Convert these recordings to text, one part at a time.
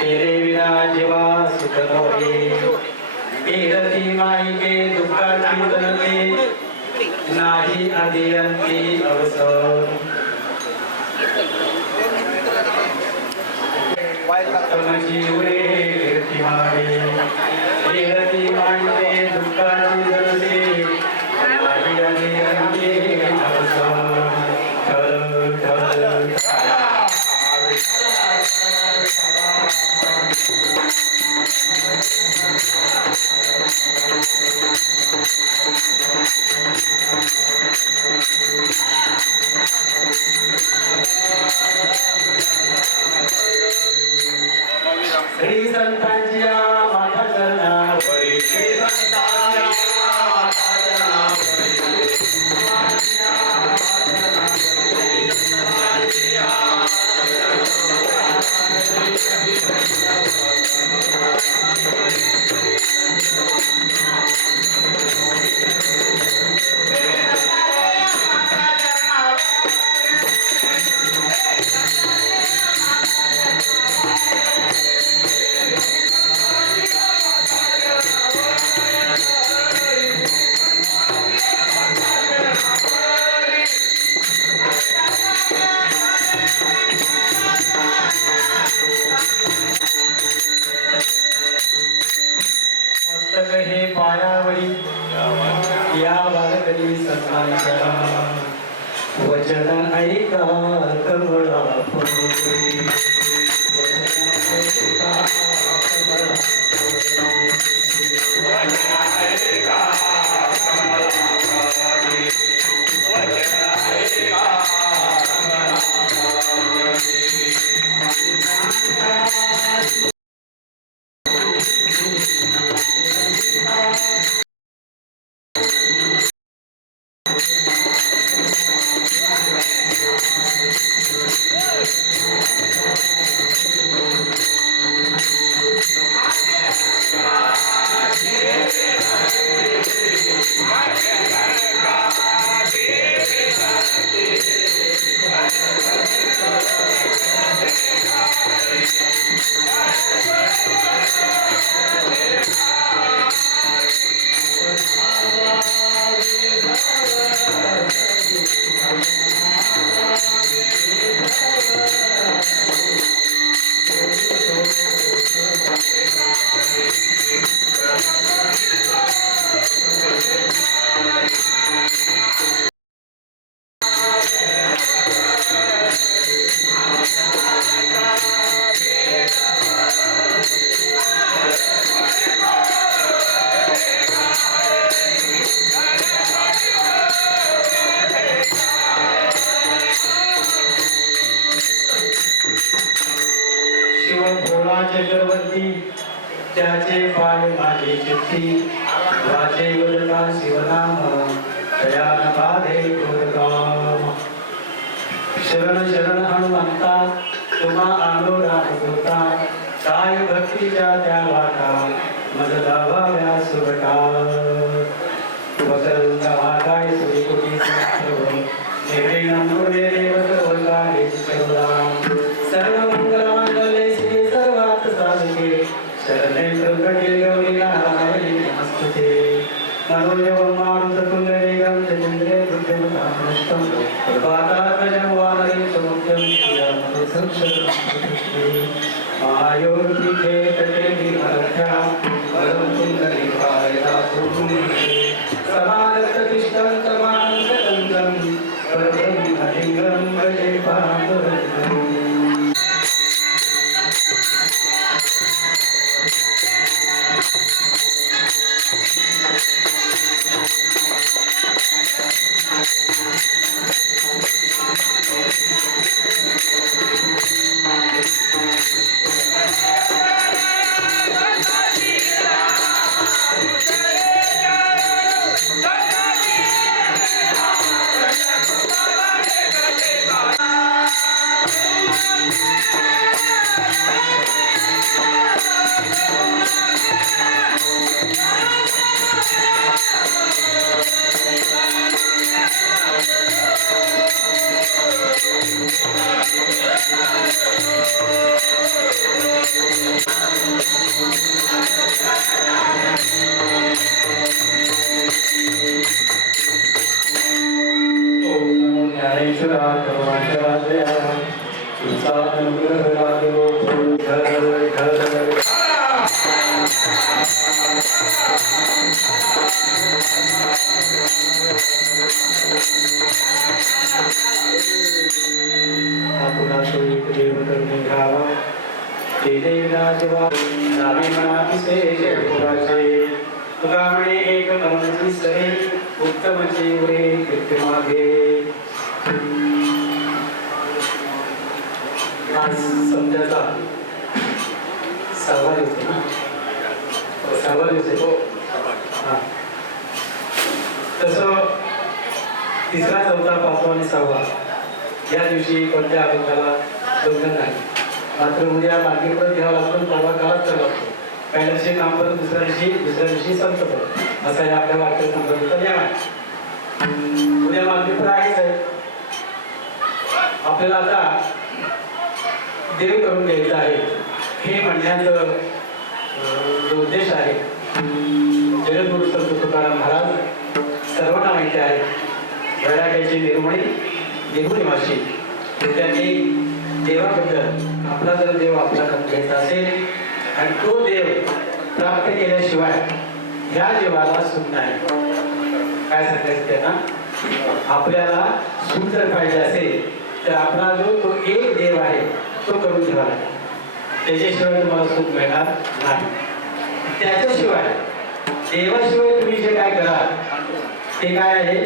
तेरे विना जीवा सुख नव्हे केरती माई के दुःखाची जनते नाही आदियंती अवसर जीवे केरती माई के दुःखाची जनते नाही आदियंती अवसर चक्रवर्ती त्याचे पाय माझे चित्ती वाचे वदता शिवनाम दयान बाधे गोरगाम शरण शरण हनुमंता तुम्हा आलो रामदूता काय भक्तीच्या त्या वाटा मज लावाव्या सुरटा वसंता माताय सुरीकोटी नेहमी नमो देवत वंदाने सर्व मंगलमांगल्ये शिवे सर्वार्थ साधिके शरणे त्र्यंबके गौरी नारायणी नमस्ते मनोजवं मारुततुल्यवेगं जयेन्द्रे बुद्धिमतामनष्टं प्रभातात्मजं वानरे समुद्यं महायोगपीठे तटे विमलख्या परं पुण्डरीकायदासुं समागततिष्ठं समानन्दं परब्रह्मलिङ्गं भजे पाण्डुरङ्गम् तिसरा चौथा पाचवा आणि सहावा या दिवशी कोणत्या अभंगाला बंधन नाही मात्र उद्या मार्केटवर घ्यावा लागतो परवा काळात चालू लागतो पहिल्या दिवशी काम करत दुसऱ्या दिवशी संपत असा या आपल्या वाक्यात संबंधित नियम उद्या मार्केटवर आहेच आहे आपल्याला आता देव करून घ्यायचं आहे हे म्हणण्याचं उद्देश आहे जगद्गुरु संत तुकाराम महाराज सर्वांना माहिती आहे बराट्याची निर्मणी निवासी त्यांनी देवाबद्दल आपला जर देव आपला घ्यायचा असेल आणि तो देव प्राप्त केल्याशिवाय ह्या देवाला सुख नाही काय सांगायचं त्यांना आपल्याला सुख जर पाहिजे असेल तर आपला जो तो एक देव आहे तो करून ठेवा लागेल. त्याच्याशिवाय तुम्हाला सुख मिळणार नाही. त्याच्याशिवाय देवाशिवाय तुम्ही जे काय कराल ते काय आहे?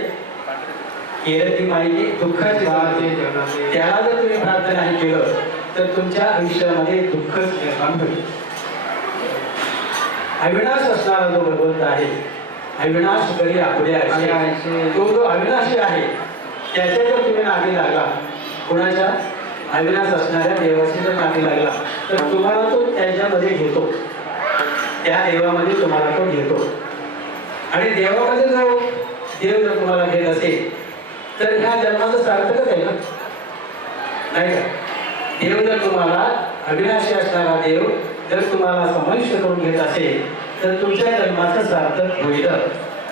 केरती माईने दुःखाची त्याला जर तुम्ही प्राप्त नाही केलं तर तुमच्या आयुष्यामध्ये दुःखच निर्माण होईल. अविनाश असणारा जो भगवंत आहे, अविनाश करी आपले तो जो अविनाशी आहे त्याच्या जर तुम्ही नादी लागला, कोणाच्या? अविनाश असणाऱ्या देवाची जर नादी लागला तर तुम्हाला तो त्याच्यामध्ये घेतो, त्या देवामध्ये तुम्हाला तो घेतो. आणि देवामध्ये जो देव जर तुम्हाला घेत असेल तर ह्या जन्माचं सार्थकच आहे ना, नाही का? देव जर तुम्हाला अविनाशी असणारा देव जर तुम्हाला समाविष्ट करून घेत असेल तर तुमच्या जन्माचं सार्थक होईल.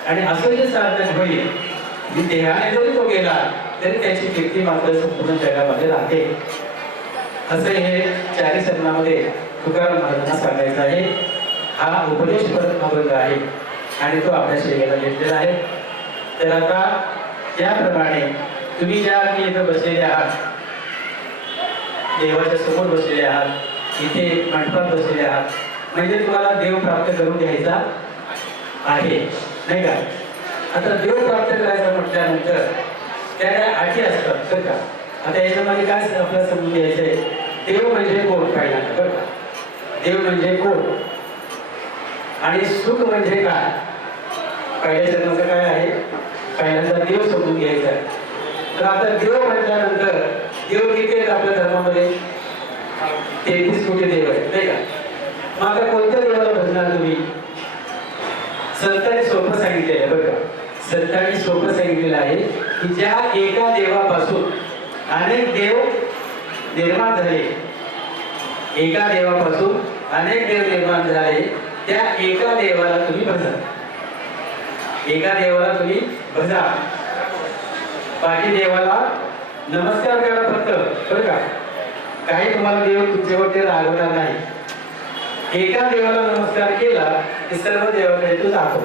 आणि असं जे सार्थक होईल, देहाने जरी तो गेला तरी त्याची कीर्ती मात्र संपूर्ण जगामध्ये राहते. असं हे चारी सरणामध्ये तुकाराम महाराजांना सांगायचं आहे. हा उपदेश परत अभंग आहे आणि तो आपल्या शरीराला घेतलेला आहे. तर आता त्याप्रमाणे तुम्ही ज्या की इथं बसलेले आहात, देवाच्या समोर बसलेले आहात, इथे मंडपात बसलेले आहात, म्हणजे तुम्हाला देव प्राप्त करून घ्यायचा आहे, नाही का? आता देव प्राप्त करायचा म्हटल्यानंतर त्या काय अटी असतात बरं का. आता याच्यामध्ये काय आपल्याला समजून घ्यायचंय, देव म्हणजे कोण पहिल्यांदा बरं का. देव म्हणजे कोण आणि सुख म्हणजे काय? पहिल्या जन्माचं काय आहे? पहिल्यांदा देव समजून घ्यायचा आहे. तर आता देव म्हटल्यानंतर देव किती आहेत आपल्या धर्मामध्ये? 33 कोटी देव आहेत, नाही का? मग आता कोणत्या देवाला भजणार तुम्ही? संतांनी सोपं सांगितलेलं आहे बरं का. संतांनी सोपं सांगितलेलं आहे की ज्या एका देवापासून अनेक देव निर्माण झाले, एका देवापासून अनेक देव निर्माण झाले, त्या एका देवाला तुम्ही भजा. एका देवाला तुम्ही भजा, बाकी देवाला नमस्कार करा फक्त बरं का. काही तुम्हाला देव तुमच्यावरती रागवणार नाही. एका देवाला नमस्कार केला की सर्व देवाकडे तू जातो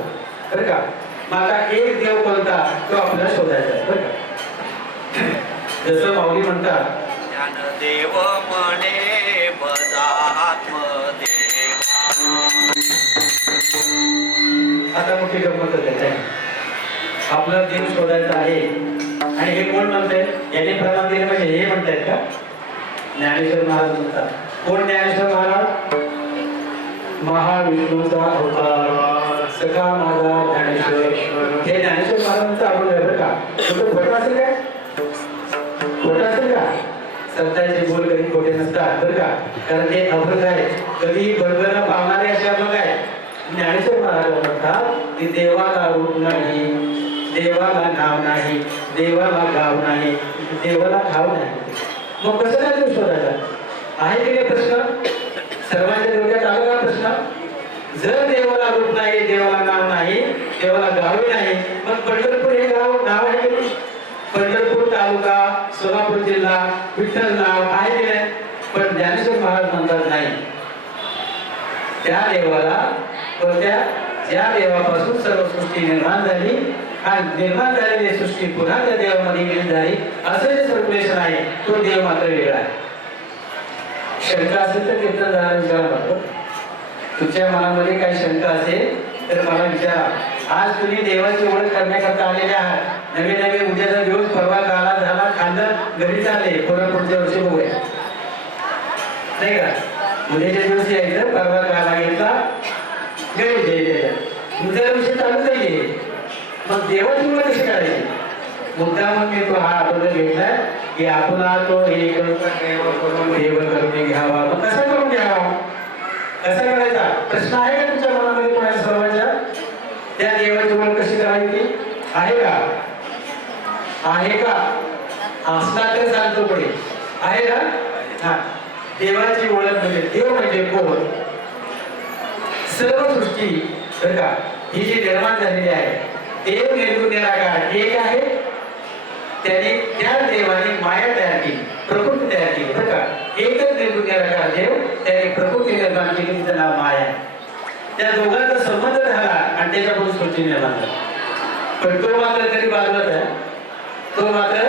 बरं का. मग आता एक देव कोणता तो आपल्याला शोधायचा आहे बरं का. जसं माऊली म्हणतात, ज्ञानदेव म्हणे बजात्मदेवा. आता मोठी गंमत आहे. आपला देव शोधायचा आहे आणि हे कोण म्हणतंय? याने प्रमाण दिले म्हणजे हे म्हणतायत का? ज्ञानेश्वर महाराज म्हणतात. कोण ज्ञानेश्वर महाराज? महाविष्णूचा अवतार सखा माझा ज्ञानेश्वर. हे ज्ञानेश्वर महाराजांचं आपण आहे बरं का. खोटं असेल काय? खोटं असेल का? संतांचे बोल कधी खोटे नसतात बरं का. कारण हे अभंग आहे, कधी बरोबर पावणारे असे अभंग आहे. ज्ञानेश्वर महाराज म्हणतात की देवाला रूप नाही, देवाला नाव नाही, देवाला गाव नाही, देवाला ठाव नाही. मग कसं काय देव शोधायचा आहे की नाही? प्रश्न सर्वांच्या डोक्यात आला का प्रश्न? जर देवाला रूप नाही, देवाला नाव नाही, देवाला गावही नाही, मग पंढरपूर हे गाव नाव आहे की नाही? पंढरपूर तालुका, सोलापूर जिल्हा, विठ्ठल नाव आहे की नाही? पण ज्ञानेश्वर महाराज म्हणतात नाही. त्या देवाला त्या ज्या देवापासून सर्व सृष्टी निर्माण झाली आणि निर्माण झालेली सृष्टी पुन्हा त्या देवामध्ये विलीन झाली, असं जे सर्क्युलेशन आहे तो देव मात्र वेगळा आहे. शंका असेल तर कीर्तनदाराला विचारा. तुमच्या मनामध्ये काही शंका असेल तर मला विचारा. आज तुम्ही देवाची ओळख करण्याकरता आलेले आहात. नवे नवे उद्याचा दिवस परवा काला झाला, खाल्लं, घरी चालले, पुढच्या वर्षी बघूया, नाही का? उद्याच्या दिवस यायचं, परवा काला घेतला, घरी द्यायचं, उद्या विषय चालूच आहे. मग देवाची ओळख कशी करायची? मुद्दा मग मी तो हा अगोदर घेतलाय की आपला तो हे करून घ्यावा. मग कसा करून घ्यावा? कसा करायचा? प्रश्न आहे का तुमच्या मनामध्ये कोणाच्या सर्वांच्या? त्या देवाची ओळख कशी करायची आहे का? आहे का? असला तर सांगतो पुढे. आहे ना? हा. देवाची ओळख म्हणजे देव म्हणजे कोण? सर्व सृष्टी बरं का ही जी निर्माण झालेली आहे, देव निर्गुण निराकार एक आहे. त्याने त्या देवाने माया तयार केली, प्रकृती तयार केली बरं का. एकच निर्गुण निराकार देव, त्याने प्रकृती निर्माण केली, तिचं नाव माया. त्या दोघांचा संबंध झाला आणि त्याच्याकडून सृष्टी निर्माण झाली. पण तो मात्र तरी बाजूलाच आहे, तो मात्र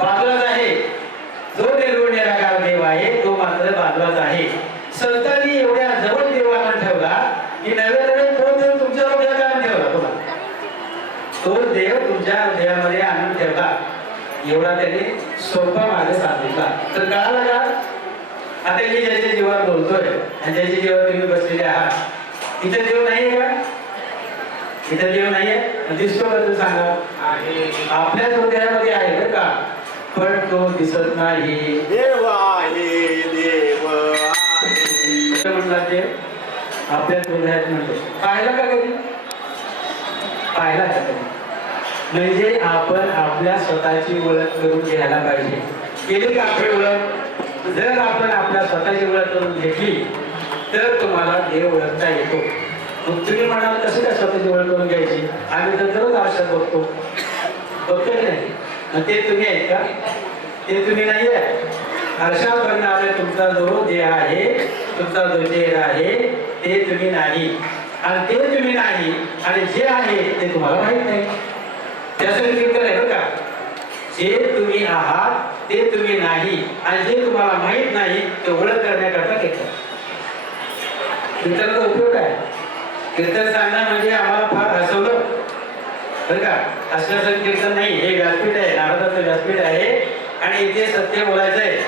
बाजूलाच आहे. जो निर्गुण निराकार देव आहे तो मात्र बाजूलाच आहे. संतांनी एवढ्या जवळ देवाला ठेवला की नव्हे तो देव तुमच्या हृदयात आणून ठेवला. तुम्हाला तो देव तुमच्या हृदयामध्ये आणून ठेवला एवढा त्यांनी सोपा मार्ग सांगितला. तर कळाला का? आता मी ज्याच्या जीवावर बोलतोय आणि ज्याच्या जीवावर तुम्ही बसलेले आहात इथे देव नाहीये का? इथे देव नाहीये? दिसतो का? तू सांगा. आपल्या हृदयामध्ये आहे बरं का, पण तो दिसत नाही. देव आहे, देव आहे. म्हटला ते आपल्या हृदयात म्हणतो. पाहिला का कधी? पाहिला का कधी? म्हणजे आपण आपल्या स्वतःची ओळख करून घ्यायला पाहिजे. केली का आपली ओळख? जर आपण आपल्या स्वतःची ओळख करून घेतली तर तुम्हाला देव ओळखता येतो. मग तुम्ही म्हणाल कसं काय स्वतःची ओळख करून घ्यायची? आम्ही तर दररोज आरशात बघतो की नाही? ते तुम्ही आहेत का? ते तुम्ही नाही आहे. आरशात बघणारे तुमचा जो देह आहे, तुमचा जो चेहरा आहे ते तुम्ही नाही. आणि ते तुम्ही नाही आणि जे आहे ते तुम्हाला माहित नाही. त्यासाठी कीर्तन आहे बरं का, जे तुम्ही आहात ते तुम्ही नाही आणि जे तुम्हाला माहित नाही ते ओळख करण्याकरता कीर्तन. कीर्तनाचा उपयोग काय? कीर्तन सांगणं म्हणजे आम्हाला फार हसवलं बरं का, हसण्याचं कीर्तन नाही. हे व्यासपीठ आहे, नारदाचं व्यासपीठ आहे आणि इथे सत्य बोलायचं आहे.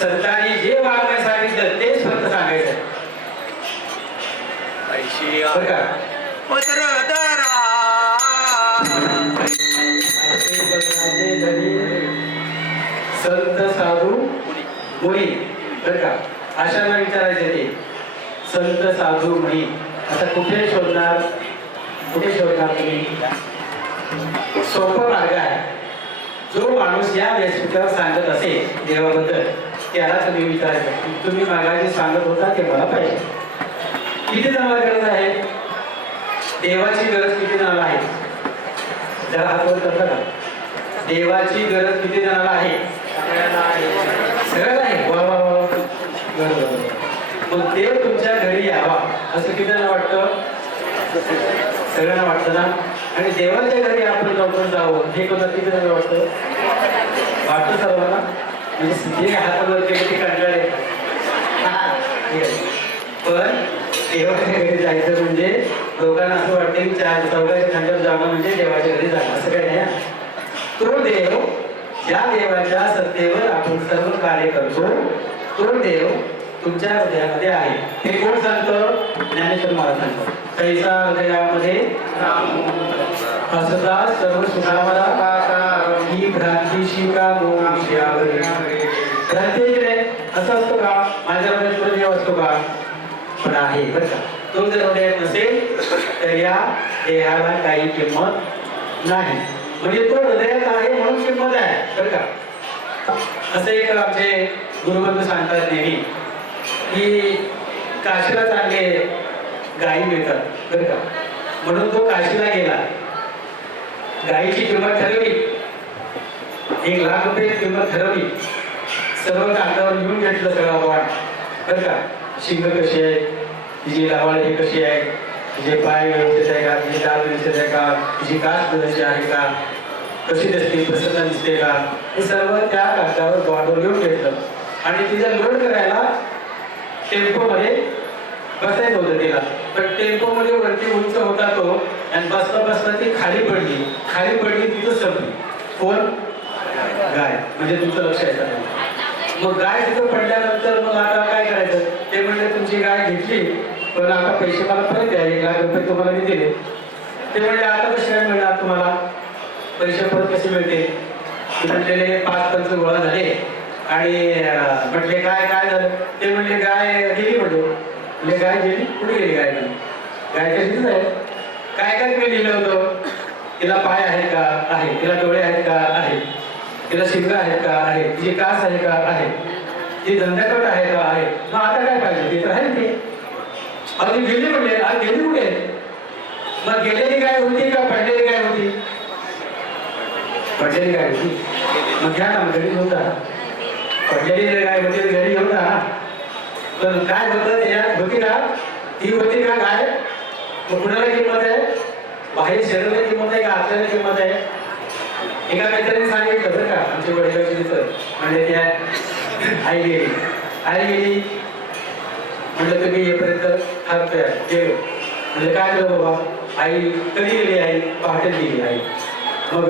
संतांनी जे वागणं सांगितलं तेच फक्त सांगायचं बरं का. संत साधू मुनी बरं का, अशांना विचारायचे ते संत साधू मुनी. आता कुठे शोधणार? कुठे शोधणार तुम्ही? सोपा मार्ग आहे. जो माणूस या व्यासपीठावर सांगत असेल देवाबद्दल त्याला तुम्ही विचारायचं, तुम्ही मागाशी सांगत होता ते मला पाहिजे. किती जणांना गरज आहे? देवाची गरज किती जणांना आहे? जरा हात वर करता का? देवाची गरज किती जणांना आहे? सगळ्यांना आहे. वा वा वा, बरोबर. मग देव तुमच्या घरी यावा असं किती जणांना वाटतं? सगळ्यांना वाटतं ना. आणि देवाच्या घरी आपण लवकर जावं हे कोणता किती जणांना वाटतं? वाटतं सर्वांना. म्हणजे जे हातावर केले ते कंटाळे. पण देवाच्या घरी जायचं म्हणजे लोकांना असं वाटतं की चौघाच्या खांद्यावर जाणं म्हणजे देवाच्या घरी जाणं, असं काही नाही. तो देव ज्या देवाच्या सत्तेवर आपण सर्व कार्य करतो तो देव तुमच्या हृदयामध्ये आहे. हे कोण सांगतं? ज्ञानेश्वर महाराज सांगतो. कैसा हृदयामध्ये असता सर्व सुखावरा ही भ्रांती शिका मोक्षावरी. भ्रांतीकडे असं असतो का? माझ्या हृदयात देव असतो का? पण आहे बरं का. तो जर हृदयात नसेल तर या देहाला काही किंमत नाही. म्हणजे तो हृदयात आहे म्हणून किंमत आहे बरं का. असं एक आमचे गुरुबंधू सांगतात नेहमी की काशीला चांगले गायी मिळतात बरं का, म्हणून तो काशीला गेला. गायीची किंमत ठरवली, 1,00,000 रुपये किंमत ठरवली. सर्व कागदावर लिहून घेतलं सगळं वाट बरं का. शिंग कशी आहे, तिची लावाळी ही कशी आहे, तिचे पाय व्यवस्थित आहे का, तिची दात व्यवस्थित आहे का, तिची कास व्यवस्थित आहे का, कशी दिसते, प्रसन्न दिसते का, हे सर्व त्या कागदावर बॉर्डवर लिहून घेतलं. आणि तिचं लोड करायला टेम्पोमध्ये बसायचं होतं तिला. पण टेम्पोमध्ये वरती उंच होता तो आणि बसता बसता ती खाली पडली तिथं संपली. कोण? गाय. म्हणजे तुमचं लक्ष येतं. मग गाय तिथं पडल्यानंतर मग आता काय करायचं? ते म्हणजे तुमची गाय घेतली पण आता पैसे मला परत द्या, 1,00,000 रुपये तुम्हाला मी दिले. ते म्हणजे आता कसे काय मिळणार तुम्हाला पैसे? परत कसे मिळते? म्हटलेले 5-5 गोळा झाले आणि म्हटले काय झालं? ते म्हणजे गाय गेली. म्हणजे गाय गेली. कुठे गेली गाय? गाय कशीच आहे. काय मी लिहिलं होतं? तिला पाय आहेत का? आहे. तिला डोळे आहेत का? आहे. तिला शिंग आहेत का? आहे. तिची कास आहे का? आहे. ती धंद्याकट आहे का? आहे. मग आता काय पाहिजे? ते तर आहे ते. अगदी गेली म्हणजे आज गेली कुठे? मग गेलेली गाय होती का पडलेली गाय होती? पडलेली गाय होती. मग घ्या ना, घरी घेऊन जा. पडलेली गाय होती घरी घेऊन जा. पण काय होतं त्याच्यात? होती का? ती होती का गाय? मग कुणाला किंमत आहे? बाहेर शरीराला किंमत आहे का आतल्याला किंमत आहे? एका मित्राने सांगितलं बरं का, आमचे वडिलांचे मित्र म्हणजे त्या आई गेली म्हणलं तुम्ही येपर्यंत थांबतोय गेलो. म्हणजे काय केलं बाबा, आई कधी गेली? आई पहाटे गेली. आई मग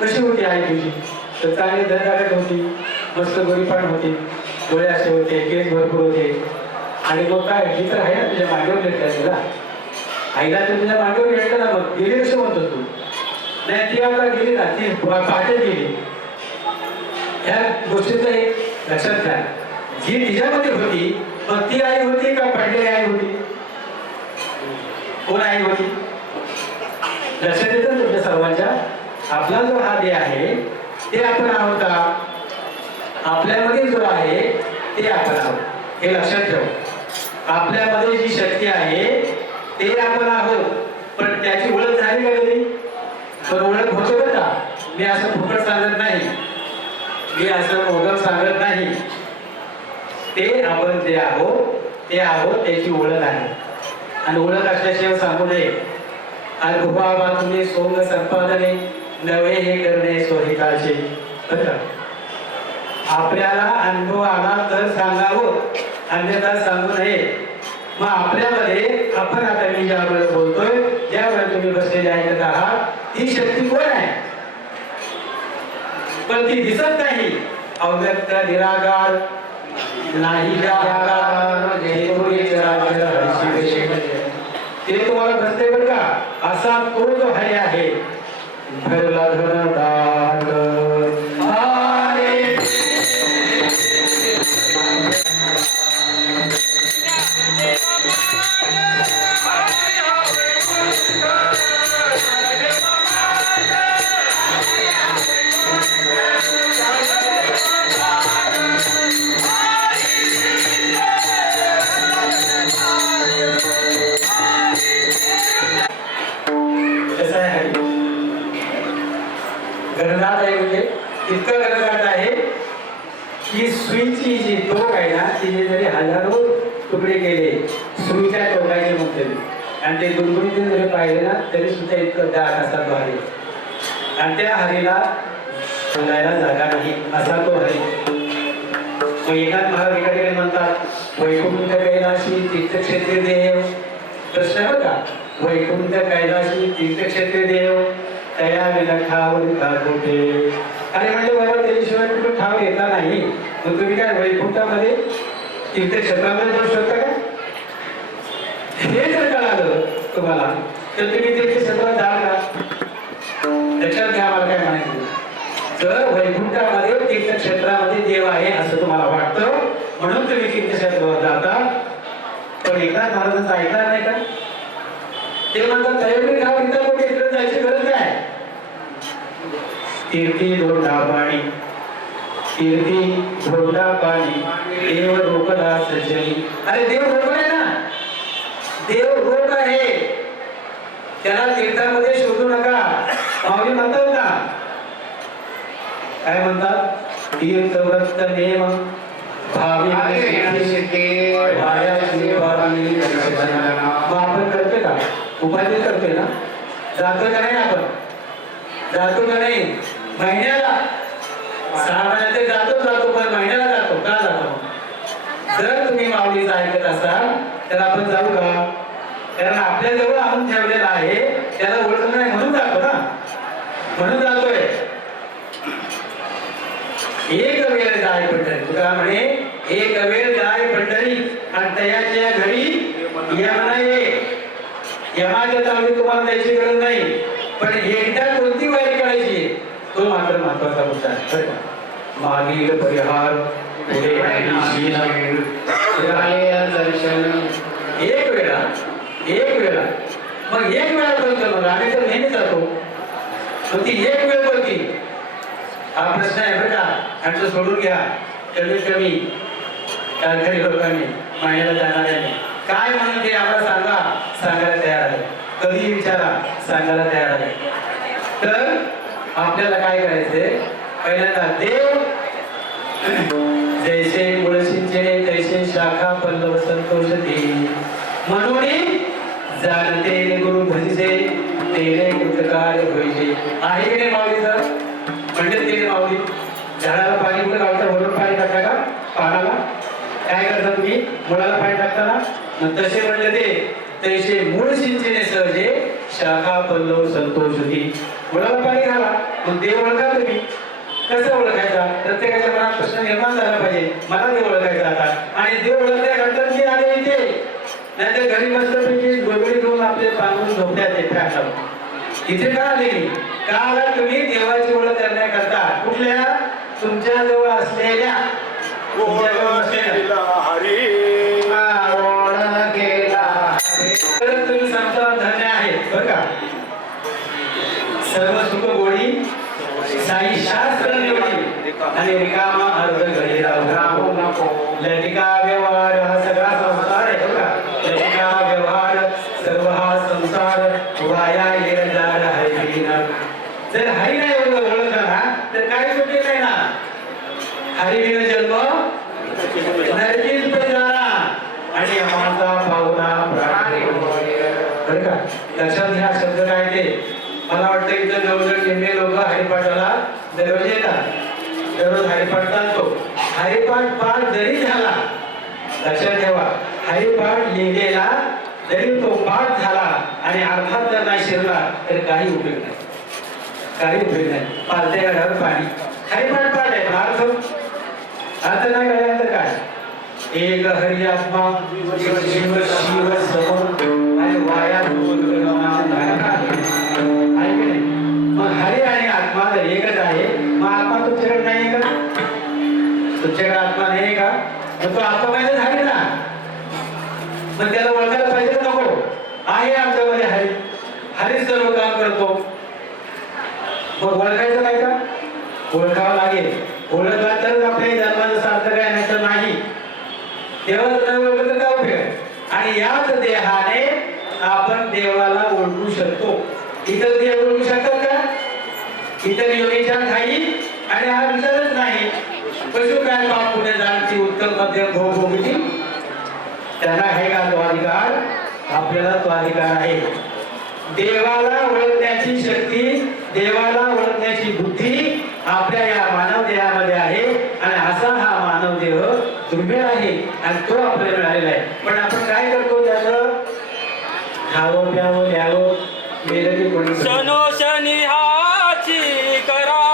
कशी होती आई तुझी? तर चांगली धडधाकट होती, मस्त गोरीपान होती, डोळे असे होते, केस भरपूर होते. आणि मग काय, ही तर आहे ना तुझ्या मांडीवर भेटला तुला, आईला तर तुझ्या मांडीवर भेटलं ना, मग गेली कसं म्हणतो तू? नाही, ती आता गेली ना, ती पहाटे गेली. ह्या गोष्टीचं एक लक्षात घ्या, जी तिच्यामध्ये होती मग ती आई होती का पडलेली आई होती? कोण आई होती? लक्षात येतं तुमच्या सर्वांच्या? आपला जो हा देह आहे ते आपण आहोत का? आपल्यामध्ये जो आहे ते आपण आहोत, हे लक्षात ठेव. आपल्यामध्ये जी शक्ती आहे ते आपण आहोत, पण त्याची ओळख झाली का कधी? पण ओळख होते बरं का, मी असं फुकट सांगत नाही, मी असं मोदक सांगत नाही. ते आपण जे आहोत ते आहोत, त्याची ओळख आहे. आणि ओळख असल्याशिवाय सांगू नये. आणि बाबा तुम्ही सोंग संपादने नवे हे करणे सोहिताचे. आपल्याला अनुभव आला तर सांगावं, अन्यथा सांगू नये. मग आपल्यामध्ये आपण आता मी ज्यावेळेस बोलतोय, ज्यावेळेस तुम्ही बसलेले ऐकत आहात, ती शक्ती कोण आहे? पण ती दिसत नाही. अव्यक्त निराकार नाही ते तुम्हाला बसते बरं का. असा तो जो हरी आहे, भरला धनदार गणनाथ आहे. म्हणजे इतकं गणनाथ आहे की सुईची जी टोक आहे ना, तिने जरी हजारो तुकडे केले सुईच्या टोकाचे म्हणते, आणि ते गुणगुणीतून जरी पाहिले ना तरी सुद्धा इतकं दाट असा तो हरी. आणि त्या हरीला सांगायला जागा नाही, असा तो हरी. मग एकनाथ महाराज एका ठिकाणी म्हणतात, वैकुंठ कैलाशी तीर्थक्षेत्री देव. प्रश्न बघा, वैकुंठ कैलाशी तीर्थक्षेत्री देव तया विना ठाव का कुठे? अरे म्हणजे बाबा त्याच्याशिवाय कुठे ठाव घेता नाही. मग तुम्ही काय वैकुंठामध्ये तीर्थक्षेत्रामध्ये जाऊ शकता का? हे जर कळालं तुम्हाला तर तुम्ही तीर्थक्षेत्रात जाल का? त्याच्यात घ्या मला काय म्हणायचं, तर वैकुंठामध्ये तीर्थक्षेत्रामध्ये देव आहे असं तुम्हाला वाटतं म्हणून तुम्ही तीर्थक्षेत्रावर जाता. पण एकनाथ महाराजांचं ऐकणार नाही का? ते म्हणतात तयारी ठाव घेता कुठे, इकडे जायची गरज काय? तीर्थी धोंडा पाणी, तीर्थी धोंडा पाणी, देव रोकला सजनी. अरे देव रोकला आहे ना, देव रोग आहे, त्याला तीर्थामध्ये शोधू नका. माऊली म्हणतात ना, काय म्हणतात? तीर्थव्रत नेम भावी आपण करतोय का? उपाधी करतोय ना? जातोय का नाही? आपण जातो का नाही? महिन्याला 6 महिन्यात जातो, पण महिन्याला जातो का? जातो. जर तुम्ही माऊलीचं ऐकत असाल तर आपण जाऊ का? कारण आपल्या जवळ आणून ठेवलेला आहे, त्याला ओळखत नाही म्हणून जातो ना, म्हणून जातोय. एक वेळ जाय पंढरी, तुका म्हणे एक वेळ जाय पंढरी, आणि तयाच्या घरी यम ये. यमाच्या तावडीत तुम्हाला द्यायची गरज नाही, पण एकदा कोणती वारी करायची तो मात्र महत्वाचा मुद्दा आहे. मागील परिहार पुढे दर्शन. एक वेळा मग एक वेळा बोलतो, मग आम्ही तर नेहमी जातो, मग ती एक वेळ बोलती. हा प्रश्न आहे बरं का, आणि सोडून घ्या. कमीत कमी कारखानी लोकांनी महिन्याला जाणाऱ्याने काय म्हणून ते आम्हाला सांगायला तयार आहे. कधी विचारा, सांगायला तयार आहे. तर आपल्याला काय करायचंय, पहिल्यांदा देव जैसे मुळसिंचे तैसे शाखा पल्लव संतोष दे, म्हणून जाणते गुरु भजसे तेरे कृतकार्य होईचे. आहे की नाही माऊलीचं? मंडळ केली माऊली. झाडाला पाणी कुठे घालता? वरून पाणी टाकता का पानाला? काय करता तुम्ही मुळाला पाणी टाकताना? मग तसे म्हणले ते तैसे मूळ सिंचने सहजे शाखा पल्लव संतोष होती. मुळाला पाणी घाला. मग देव ओळखा तुम्ही. कसं ओळखायचा? प्रत्येकाच्या मनात प्रश्न निर्माण झाला पाहिजे. मला देव ओळखायचा आता. आणि देव ओळखल्यानंतर जे आले इथे, नाहीतर घरी मस्तपैकी गोगडी घेऊन आपले पांघरून झोपण्यात येते आता. इथे का आले? का आला तुम्ही? देवाची ओळख करण्याकरता. कुठल्या? तुमच्या जवळ असलेल्या तुम्ही सांगता धन्य आहे बरं का. सर्व सुख गोडी साई शास्त्र निवडी आणि रिकामा अर्ध घडी राहू नको. लटिका व्यवहार हा सगळा संसार आहे बरं का. लटिका व्यवहार सर्व हा संसार वाया येणार आहे. जर हरी नाही ओळखला ना तर काय सुटे नाही ना. हरी विना जन्म नरकीत जाणा आणि आमचा पाहुणा प्राणी बरं का. लक्षात घ्या शब्द काय ते. मला वाटतं इथं जवळजवळ निम्मे लोक हरिपाठाला दररोज येतात. दररोज हरिपाठ चालतो. हरिपाठ पाठ जरी झाला, लक्षात ठेवा, हरिपाठ लिहिलेला जरी तो पाठ झाला आणि अर्थात जर नाही शिरला तर काही उपयोग नाही. काही उपयोग नाही. पालत्या घरावर पाणी. हरिपाठ पाठ आहे पण अर्थ नाही कळल्यानंतर काय? एक हरी आत्मा शिव शिव समोर आणि वाया मग हरी आणि आत्मा जर एकच आहे, मग आत्मा तुमच्याकडे नाही का? तुमच्याकडे आत्मा नाही का? मग तो आत्मा पाहिजे हरी ना. मग त्याला ओळखायला पाहिजे नको? आहे आमच्यामध्ये हरी. हरी सर्व काम करतो. मग ओळखायचं काय का? ओळखावं लागेल. ओळखला तर आपल्या जन्माचा सार्थक आहे, नाही तर नाही. देवाचं नाव ओळखलं तर काय उपयोग? आणि याच देहाने आपण देवाला ओळखू शकतो. इतर देव ओळखू शकतात का? इतर योगीच्या ठाई आणि हा विचारच नाही. पशु काय पाप पुण्य जाणती उत्तम मध्यम भोग भोगती. त्यांना आहे का तो अधिकार? आपल्याला तो अधिकार आहे. देवाला ओळखण्याची शक्ती, देवाला ओळखण्याची बुद्धी आपल्या या मानव देहामध्ये आहे. आणि असा हा मानव देह दुर्मिळ आहे आणि तो आपल्याला मिळालेला आहे. पण आपण काय करतो? त्याचं खावं प्यावं घ्यावं मेलकी कोणी शनोशनी हाची करावा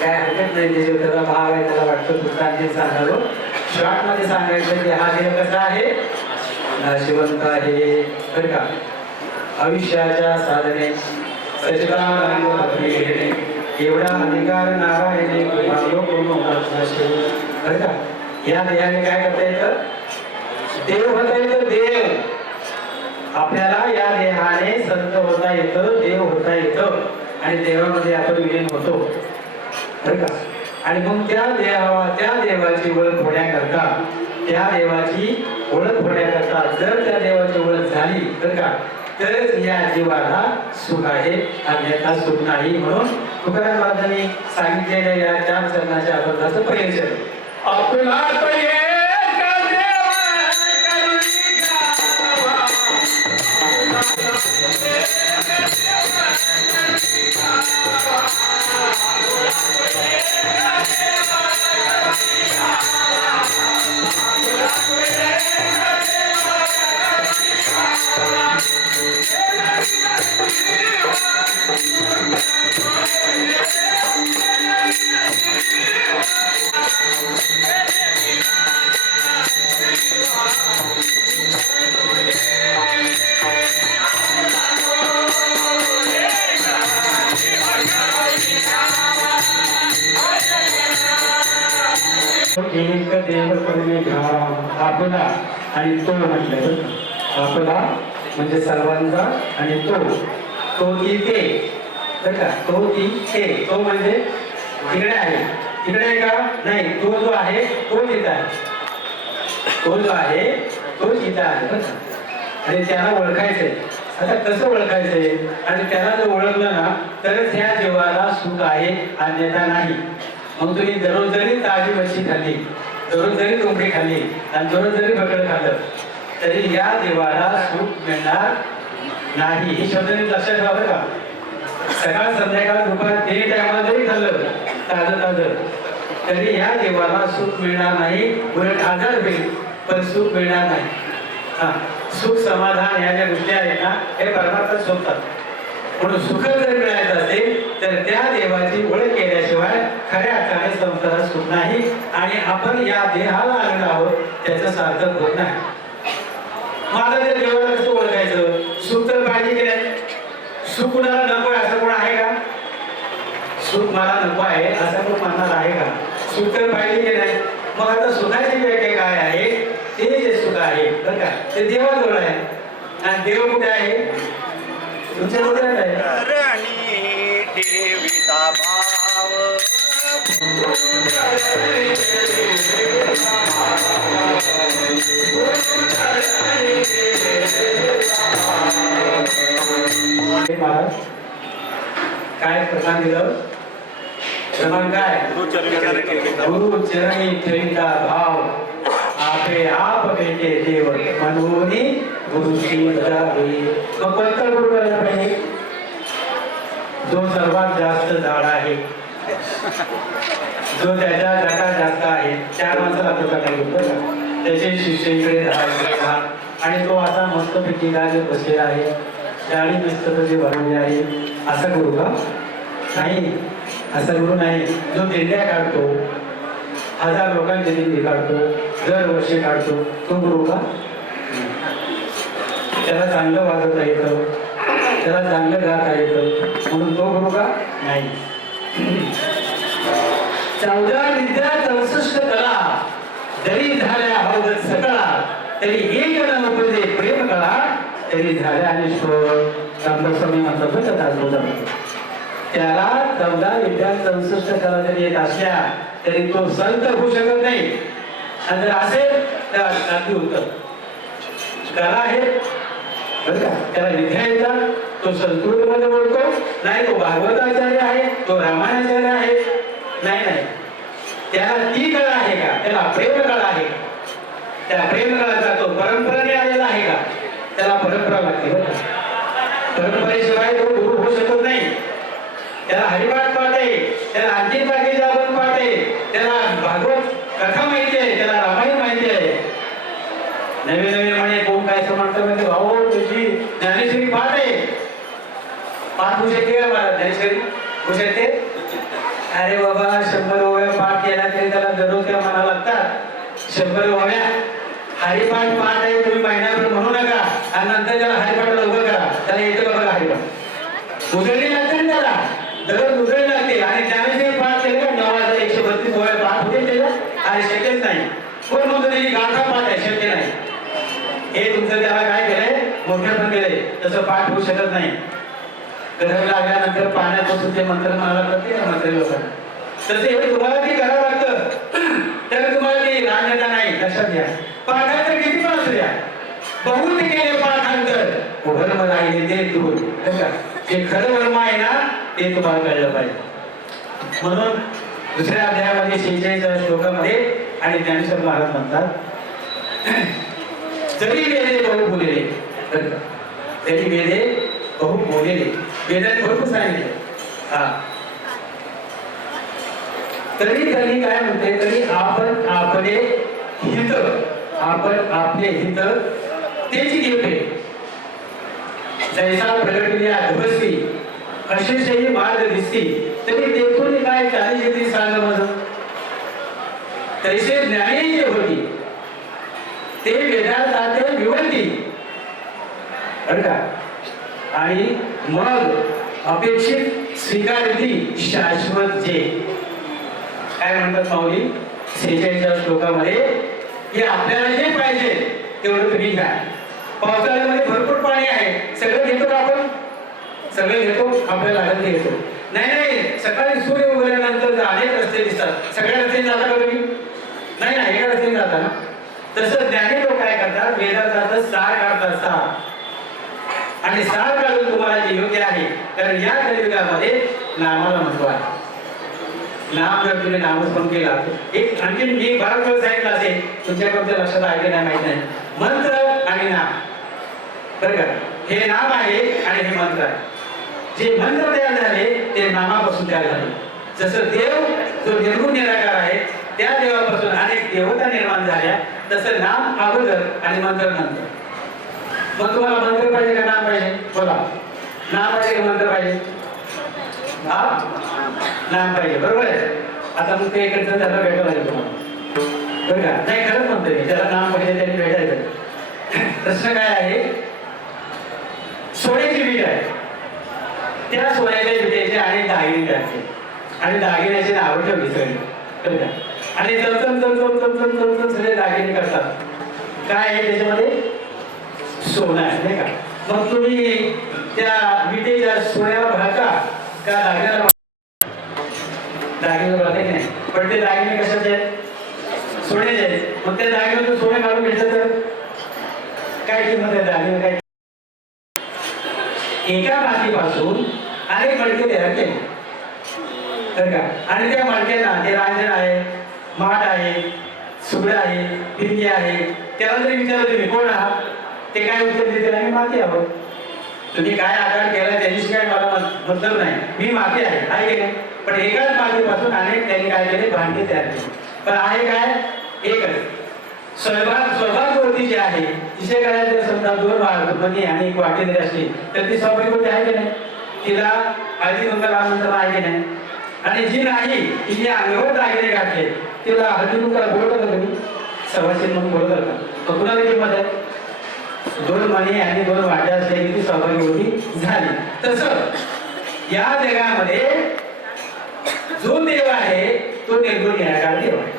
काय हरकत नाही. त्याचा भाव आहे त्याला वाटतं पुस्तकांचे सांगावं. शॉर्ट मध्ये सांगायचं की हा देह कसा आहे? नाशिवंत आहे बरं का. आयुष्याच्या साधने एवढा अधिकार नारायणे बरं का. या देहाने काय करता येतं? देव होता येतं. देव आपल्याला या देहाने संत होता येतं, देव होता येतं आणि देवामध्ये आपण विलीन होतो बरं का. आणि मग त्या देवाची ओळख होण्याकरता, त्या देवाची ओळख होण्याकरता जर त्या देवाची ओळख झाली बरं का, तरच या जीवाला सुख आहे, अन्यथा सुख नाही. म्हणून तुकाराम महाराजांनी सांगितलेल्या या चार चरणाच्या अभंगाचं पहिलं चरण आपला आपला आणि तो म्हटलंय बरं का. आपला म्हणजे सर्वांचा आणि तो ती ते बरं का. तो ती ते तो म्हणजे तिकडे आहे का नाही. तो जो आहे तो तिथं आहे. तो जो आहे तो तिथं आहे बरं का. आणि त्याला ओळखायचंय. आता कसं ओळखायचंय आणि त्याला जर ओळखलं ना तरच ह्या जीवाला सुख आहे अन्यथा नाही. मग तुम्ही दररोज जरी ताजी मच्छी खाल्ली, दररोज जरी कोंबडी खाल्ली आणि दररोज जरी बकड खाल्लं तरी या जीवाला सुख मिळणार नाही. ही शब्द लक्षात ठेवा बरं का. सकाळ संध्याकाळ दुपार 3 टायमाला जरी खाल्लं ताजं तरी या जीवाला सुख मिळणार नाही. उलट आजार होईल पण सुख मिळणार नाही. हा, सुख समाधान ह्या ज्या गोष्टी आहेत ना हे परमार्थात शोधतात. म्हणून सुख जर मिळायचं असेल तर त्या देवाची ओळख केल्याशिवाय खऱ्या अर्थाने संसारात सुख नाही. आणि आपण या देहाला आलेलो आहोत त्याचं सार्थक होत नाही. माझं त्या देवाला कसं ओळखायचं. सुख तर पाहिजे की नाही. सुख कुणाला नको आहे असं कोण आहे का. सुख मला नको आहे असं कोण म्हणणार आहे का. सुख तर पाहिजे की नाही. मग आता सुखाची व्याख्या काय आहे. ते जे सुख आहे बरं का ते देवाजवळ आहे. आणि देव कुठे आहे तुमच्या हृदयात आहे. रणी ठेविता भाव महाराज काय प्रमाण दिलं. प्रमाण काय. गुरु चरणी ठेविता भाव आपे आप भेटे देव मनोनी गुरुची होई. मग कोणता गुरु करायला पाहिजे. जो सर्वात जास्त जाड आहे, जो त्याच्या जटा जास्त आहे त्या माणसाला प्रकार नाही. त्याचे शिष्य इकडे 10 आणि तो असा मस्तपैकी गाजे बसलेला आहे. गाडी पुस्तकं जे भरवली आहे असा गुरु का नाही. असा गुरु नाही. जो दिंड्या काढतो 1000 लोकांचे दिंडी काढतो दरवर्षी काढतो तो गुरु का. त्याला चांगलं वाजवता येतं, त्याला चांगलं गाता येतं म्हणून तो गुरु का नाही. 14 विद्या 64 कला जरी झाल्या अवगत सकळा तरी एक न उपजे प्रेम कळा तरी झाल्या आणि स्वामी म्हणतात. त्याला 14 विद्या 64 कला जरी येत असल्या तरी तो संत होऊ शकत नाही. आणि जर असेल तर अगदी उत्तम कला आहे बरं का. त्याला विद्या येतात. तो संस्कृत मध्ये बोलतो नाही. तो भागवताचार्य आहे, तो रामायणाचार्य आहे नाही. त्याला ती कला आहे का. त्याला प्रेम कला आहे का. त्या प्रेम कलाचा तो परंपरेने आलेला आहे का. त्याला परंपरा लागते बरं का. परंपरेशिवाय तो गुरु होऊ शकत नाही. त्याला हरिपाठ पाठ आहे, त्याला अंतिम पाठीचा आपण पाठ आहे, त्याला भागवत कथा माहिती आहे, त्याला रामायण माहिती आहे. नवीन म्हणे कोण काय म्हणतो म्हणजे भाऊ तुझी ज्ञानेश्वरी पाठ आहे. पाठ होऊ शकते का मला ज्ञानेश्वरी होऊ शकते. अरे बाबा 100 ओव्या पाठ केला तरी त्याला दररोज त्या म्हणा लागतात. 100 ओव्या हरिपाठ पाठ आहे तुम्ही महिन्याभर म्हणू नका आणि नंतर त्याला हरिपाठ लवकर करा. त्याला येतं का बघा हरिपाठ उजळणी लागते ना त्याला दररोज उजळणी लागते. आणि ज्ञानेश्वरी पाठ केले का 9132 ओव्या पाठ होते त्याला. अरे शक्यच नाही. कोण म्हणतो त्याची गाथा पाठ आहे शक्य नाही. हे तुमचं त्याला काय केलंय मोठं पण केलंय तसं पाठ होऊ शकत नाही. गरज लागल्यानंतर पाण्यात बसून ते मंत्र म्हणायला लागतात ना मंत्री लोकांना तसं हे तुम्हाला ते करावं लागतं. तर तुम्हाला ते राजनेता नाही लक्षात घ्या. पाठांतर किती पण असू द्या बहुत केले पाठांतर वर्म राहिले ते दूर. जे खरं वर्म आहे ना ते तुम्हाला कळलं पाहिजे. म्हणून दुसऱ्या अध्यायामध्ये 46 श्लोकामध्ये आणि ज्ञानेश्वर महाराज म्हणतात जरी वेदे बहु बोलेले तरी वेदे बहु बोलेले. वेदात भरपूर सांगितले. तरी काय म्हणते तरी आपण आपले हित आपण आपले हित तेची घेते. जैसा प्रगटल्या धुबसती अशेषही मार्ग दिसती तरी तेथून काय चाली येते सांग माझं. तैसे ज्ञानी जे होती ते वेदांताचे विवंती बरं का. आणि मग अपेक्षित स्वीकारती शाश्वत जे काय म्हणतात माऊली 46 श्लोकामध्ये की आपल्याला जे पाहिजे तेवढं तुम्ही घ्या. पावसाळ्यामध्ये भरपूर पाणी आहे, सगळं घेतो का आपण? सगळं घेतो, आपल्याला लागत ते घेतो. नाही, सकाळी सूर्य उगवल्यानंतर अनेक रस्ते दिसतात. सगळ्या रस्त्याने जाता का तुम्ही? नाही, एका रस्त्याने जाता ना. तसं ज्ञानी लोक काय करतात, वेदांत सार काढतात, सार. आणि सार काढून तुम्हाला जे योग्य आहे, कारण या कलियुगामध्ये नामाला महत्व आहे. नाम जर तुम्ही नामस्मरण केला, एक आणखी मी बराच वेळ सांगितलं असेल, तुमच्याकडच्या लक्षात आहे नाही माहित नाही, मंत्र आणि नाम. बरं का, हे नाम आहे आणि हे मंत्र आहे. जे मंत्र तयार झाले ते नामापासून तयार झाले. जसं देव जो निर्गुण निराकार आहे त्या देवापासून अनेक देवता निर्माण झाल्या, तसं नाम अगोदर आणि मंत्र नंतर. मग तुम्हाला मंत्र पाहिजे का नाम पाहिजे? बोला, नाम पाहिजे का मंत्र पाहिजे? हा, नाम पाहिजे, बरोबर आहे. आता मग ते इकडचं त्याला भेटावं लागेल तुम्हाला, बरं का? नाही, खरंच म्हणतो मी, त्याला नाम पाहिजे त्यांनी भेटायचं. प्रश्न काय आहे, सोन्याची वीट आहे, त्या सोन्याच्या विटेचे अनेक दागिने द्यायचे आणि दागिन्याची नावं ठेवली सगळी, बरं का? आणि चमचम सगळे दागिने करतात. काय आहे त्याच्यामध्ये? सोनं आहे, नाही का? मग तुम्ही त्या विटेच्या सोन्याला भागा का दागिन्याला? दागिने भागते की नाही? पण ते दागिने कशाचे आहेत? सोन्याचे आहेत. मग त्या दागिन्यातून सोने काढून घेतलं तर काय किंमत आहे दागिने? काय? एका मातीपासून अनेक मडके तयार केले, तर का? आणि त्या मडक्यांना ते रांजण आहे, माठ आहे, सुगड आहे, पिंगी आहे. त्याला जरी विचारलं तुम्ही कोण आहात, ते काय उत्तर देते? आम्ही माती आहोत. तुम्ही काय आकार केला त्याच्याशी काय मला मतलब नाही, मी माती आहे की नाही? पण एकाच मातीपासून अनेक त्यांनी काय केले? भांडी तयार केली. पण आहे काय? एकच. स्वयंपाकवरती जी आहे, तिचे करायचं समजा 2 भांडी आणि 1 वाटी जरी असली तर ती स्वयंपाकवरती आहे की नाही? तिला हळदी कुंकाला आमंत्रण आहे की नाही? आणि जी नाही, तिने अंगावर दागिने घातले, तिला हळदी कुंकाला बोलवलं का तुम्ही? सवाशीन म्हणून बोलवलं का? तर कुणाला किंमत आहे? 2 मणी आणि 2 वाट्या असल्या की ती सहभागी झाली. तसं या जगामध्ये जो देव आहे तो निर्गुण निराकार देव आहे.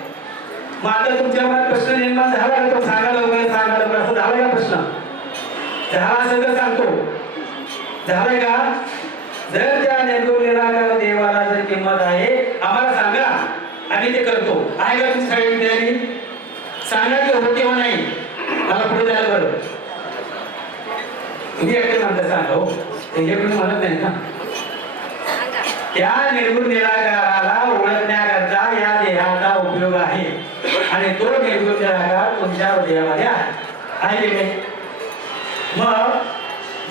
मग आता तुमच्या मनात प्रश्न निर्माण झाला का? तो सांगा लवकर, सांगा लवकर, असं झाला का प्रश्न? झाला असेल तर सांगतो, झालाय का? जर त्या निर्गुण निराकार देवाला जर किंमत आहे, आम्हाला सांगा, आम्ही ते करतो. आहे का तुमची सगळी तयारी? सांगा की हो किंवा नाही, मला पुढे जायला बरं. तुम्ही एकटे म्हणता सांगा, हो त्याच्याकडून म्हणत नाही ना. त्या निर्गुण निराकाराला ओळखण्याकरता या देहाचा उपयोग आहे आणि तो निर्गुण निराकार तुमच्या देहामध्ये आहे की नाही? मग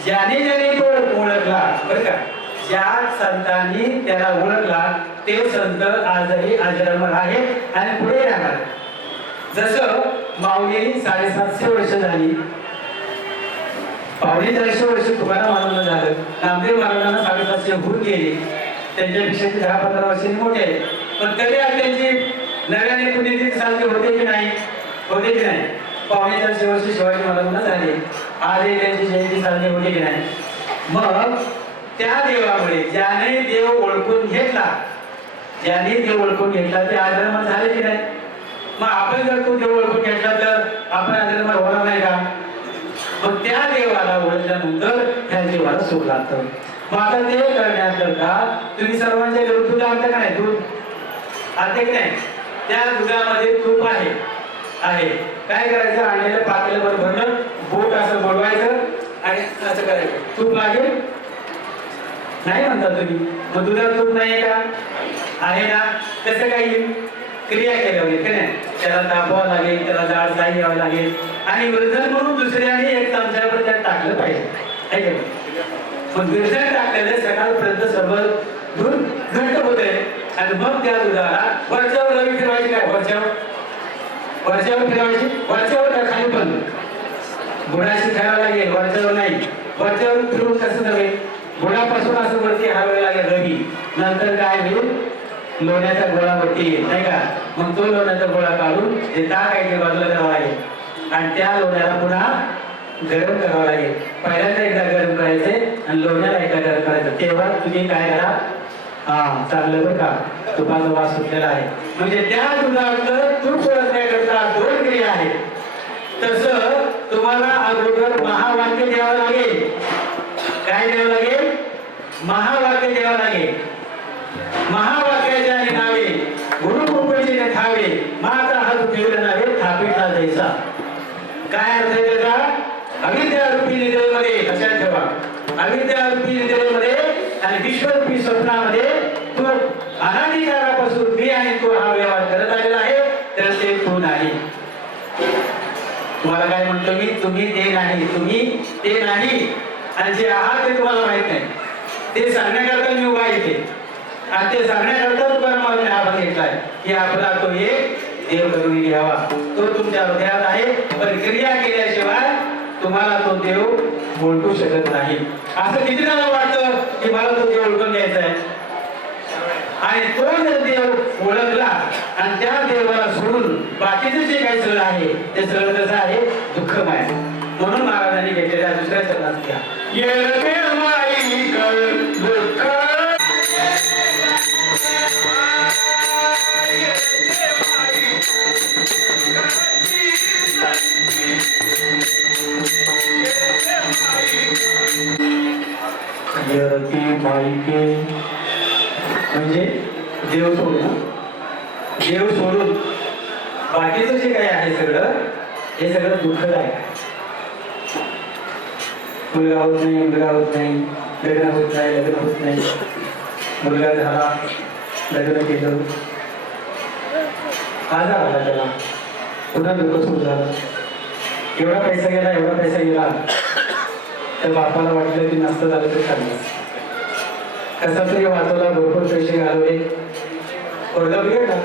ज्याने ज्याने तो ओळखला, बरं का, ज्या संतांनी त्याला ओळखला ते संत आजही अजरामर आहेत आणि पुढे राहणार. जसं माऊली 750 वर्ष झाली, 450 वर्ष तुकाराम महाराजांना झालं, नामदेव महाराजांना 750 होऊन गेले, त्यांच्यापेक्षा 10-15 वर्षांनी मोठे आहेत. पण तरी त्यांची नव्याने पुण्यतिथी साजरी होते की नाही? होते की नाही? 450 वर्ष शिवाजी महाराजांना झाले, आजही त्यांची जयंती साजरी होते की नाही? मग त्या देवामुळे ज्याने देव ओळखून घेतला, ज्याने देव ओळखून घेतला ते आजन्म झाले की नाही? मग आपण जर तो देव ओळखून घेतला तर आपण आजन्म होणार नाही का? मग त्या देवाला ओळखल्यानंतर त्या देवाला सुख लागतं. मग आता ते करण्याकरता तुम्ही सर्वांच्या घरी दूध आणता का नाही? दूध आणते की नाही? त्या दुधामध्ये तूप आहे. काय करायचं? आणलेलं पातेलं भरलं, बोट असं बोलवायचं आणि असं करायचं. तूप लागेल नाही म्हणता तुम्ही. मग दुधात तूप नाही का? आहे ना? कसं काही क्रिया केल्या होईल की नाही? त्याला तापवावं लागेल, त्याला जाड जाई घ्यावं लागेल आणि विरजन म्हणून दुसऱ्याने 1 चमच्यावर त्यात टाकलं पाहिजे, आहे का? मग विरजन टाकलेलं सकाळपर्यंत सर्व दूध घट्ट होते आणि मग त्या दुधाला वरच्यावर रवी फिरवायची. काय वरच्यावर फिरवायची? वरच्यावर का खाली पण? गुळाशी खायला लागेल, वरच्यावर नाही. वरच्यावर फिरवून कसं नव्हे, गुळापासून असं वरती हलवायला लागेल रवी. नंतर काय होईल? लोण्याचा गोळा वरती येईल, नाही का? मग तो लोण्याचा गोळा काढून ते ताक आहे ते बाजूला करावं लागेल आणि त्या लोण्याला पुन्हा गरम करावं लागेल. पहिल्यांदा एकदा गरम करायचे आणि लोण्याला एकदा गरम करायचं. तेव्हा तुम्ही काय करा? चांगलं बरं का, तुपाचा वास सुटलेला आहे. म्हणजे त्या दुधाचं तूप ओळखण्याकरता 2 क्रिया आहेत. तसं तुम्हाला अगोदर महावाक्य द्यावं लागेल. काय द्यावं लागेल? महावाक्य द्यावं लागेल. महावाक्याच्या नावे गुरुकृपेचे ठावे माझा हात फिरला नावे थापिता द्यायचा. काय अर्थ आहे त्याचा? अविद्या रूपी निद्रेमध्ये लक्षात ठेवा. अविद्या रूपी निद्रेमध्ये आणि विश्वरूपी स्वप्नामध्ये तू अनादिकालापासून मी आणि तू हा व्यवहार करत आलेला आहे. तर ते तू नाही. तुम्हाला काय म्हणतो मी? तुम्ही ते नाही, तुम्ही ते नाही. आणि जे आहात ते तुम्हाला माहित नाही. ते सांगण्याकरता मी उभा येते आणि ते सांगण्याकरता तुकारामाने हा भाग घेतलाय की आपला तो एक देव करून घ्यावा. तो तुमच्या हृदयात आहे, पण क्रिया केल्याशिवाय तुम्हाला तो देव ओळखू शकत नाही. असं किती जणांना वाटतं की मला तो देव ओळखून घ्यायचा आहे, आणि तो जर देव ओळखला आणि त्या देवाला सोडून बाकीचं जे काही सगळं आहे ते सगळं कसं आहे? दुःखमय. म्हणून महाराजांनी घेतलेल्या दुसऱ्या चरणात घ्या म्हणजे देव सोडून, देव सोडून बाकीचं जे काही आहे सगळं हे सगळं दुःखदायक आहे. मुलगा होत नाही, मुलगा होत नाही, लग्न होत नाही, लग्न होत नाही, मुलगा झाला, लग्न केलं, आजार आला त्याला, पुन्हा दुःख सुरू झालं. एवढा पैसा गेला, एवढा पैसा गेला, तर बापाला वाटलं की नसतं झालं तर चाललं. कसा तरी वाचवला, भरपूर पैसे घालवले, पोरगा बिघडला,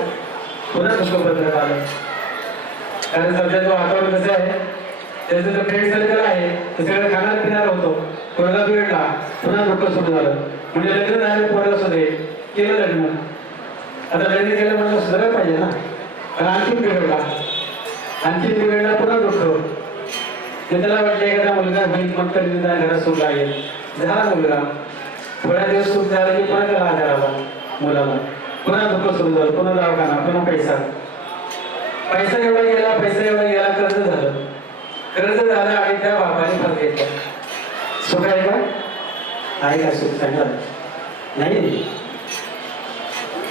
पुन्हा दुःखपत्र आलं. कारण सध्याचं वातावरण कसं आहे, त्याचं जर फ्रेंड सर्कल आहे तर सगळं खाणार पिणार होतो. पोरगा बिघडला, पुन्हा दुःख सुरू झालं. म्हणजे लग्न झालं, पोरगा सुधे केलं लग्न, आता लग्न केलं म्हणजे सुधारायला पाहिजे ना. पण आणखीन बिघडला, आणखीन बिघडला, पुन्हा दुःख. त्याला वाटलं एखादा मुलगा होईल, मग तर घरात सुख लागेल. झाला मुलगा, थोड्या दिवस सुख झाला की पुन्हा त्याला आजार आला मुलाला, पुन्हा दुःख सुरू झालं, पुन्हा दवाखाना, पुन्हा पैसा. पैसा एवढा गेला, पैसा एवढा गेला, कर्ज झालं, कर्ज झालं आणि त्या बापाने फल घेतला. सुख आहे का? आहे का सुख? चांगलं नाही.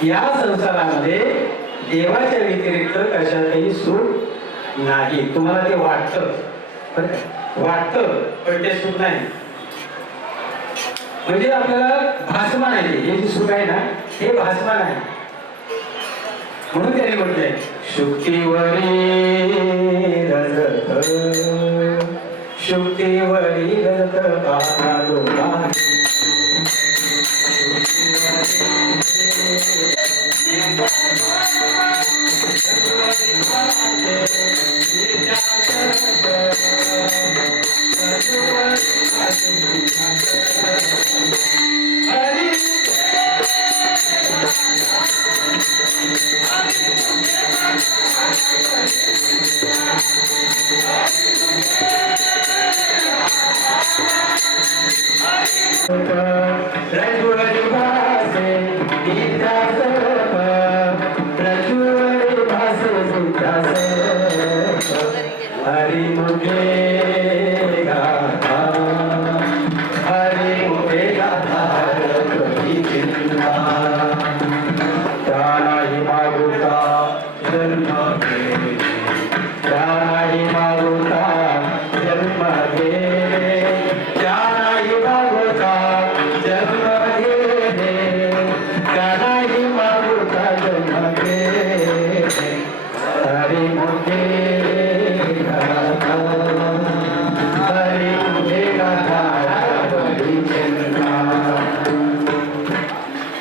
या संसारामध्ये देवाच्या व्यतिरिक्त कशातही सुख नाही. तुम्हाला ते वाटतं, वाटतं, पण ते सुख नाही. म्हणजे आपल्याला भासमान आहे, हे जे सुख आहे ना हे भासमान आहे. म्हणून त्याने म्हटलंय शुक्तिवरी रजत, शुक्तिवरी रजत पाहतो.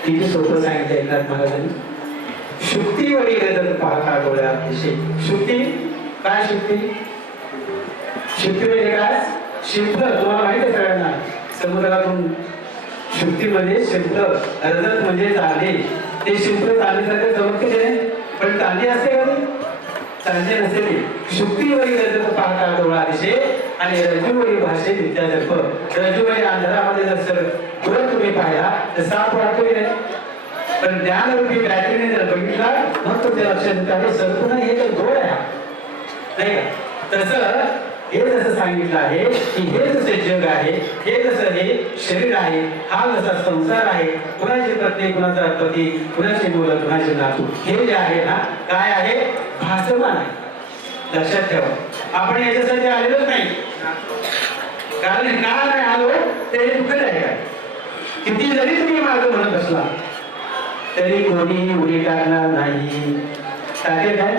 किती सोपं सांगितलं एकनाथ महाराजांनी. शुक्तीवरी रजत पाहता डोळ्यात. शुक्ती काय? शुक्ती, शुक्ती म्हणजे काय? शिंपलं. तुम्हाला माहिती आहे सगळ्यांना, समुद्रातून शुक्तीमध्ये शिंपलं, रजत म्हणजे चांदी. ते शिंपलं चांदीसारखं चमकते, पण चांदी असते का? चांदी नसते ती. शुक्तीवरी रजत पाहता डोळा दिशे आणि रजुवरी भाषे विद्या जप. रजुवरी अंधारामध्ये जर डोळा तुम्ही पाहिला तर साप वाटतोय नाही, पण ज्ञानरूपी बॅटरीने जर बघितला मग तुमच्या लक्षात येतं हे सर्प नाही, हे तर डोळ आहे नाही का. तसं हे जसं सांगितलं आहे की हे जसे जग आहे, हे जसं हे शरीर आहे, हा जसा संसार आहे, कुणाची पत्नी, कुणाचा पती, कुणाची मुलं, कुणाची नातू, हे जे आहे ना काय आहे, भासमान आहे. लक्षात ठेवा, आपण याच्यासाठी आलेलोच नाही. कारण का नाही आलो ते दुःखद आहे. काय किती जरी तुम्ही माझं म्हणत असला तरी कोणी उडी टाकणार नाही. टाकेल काय,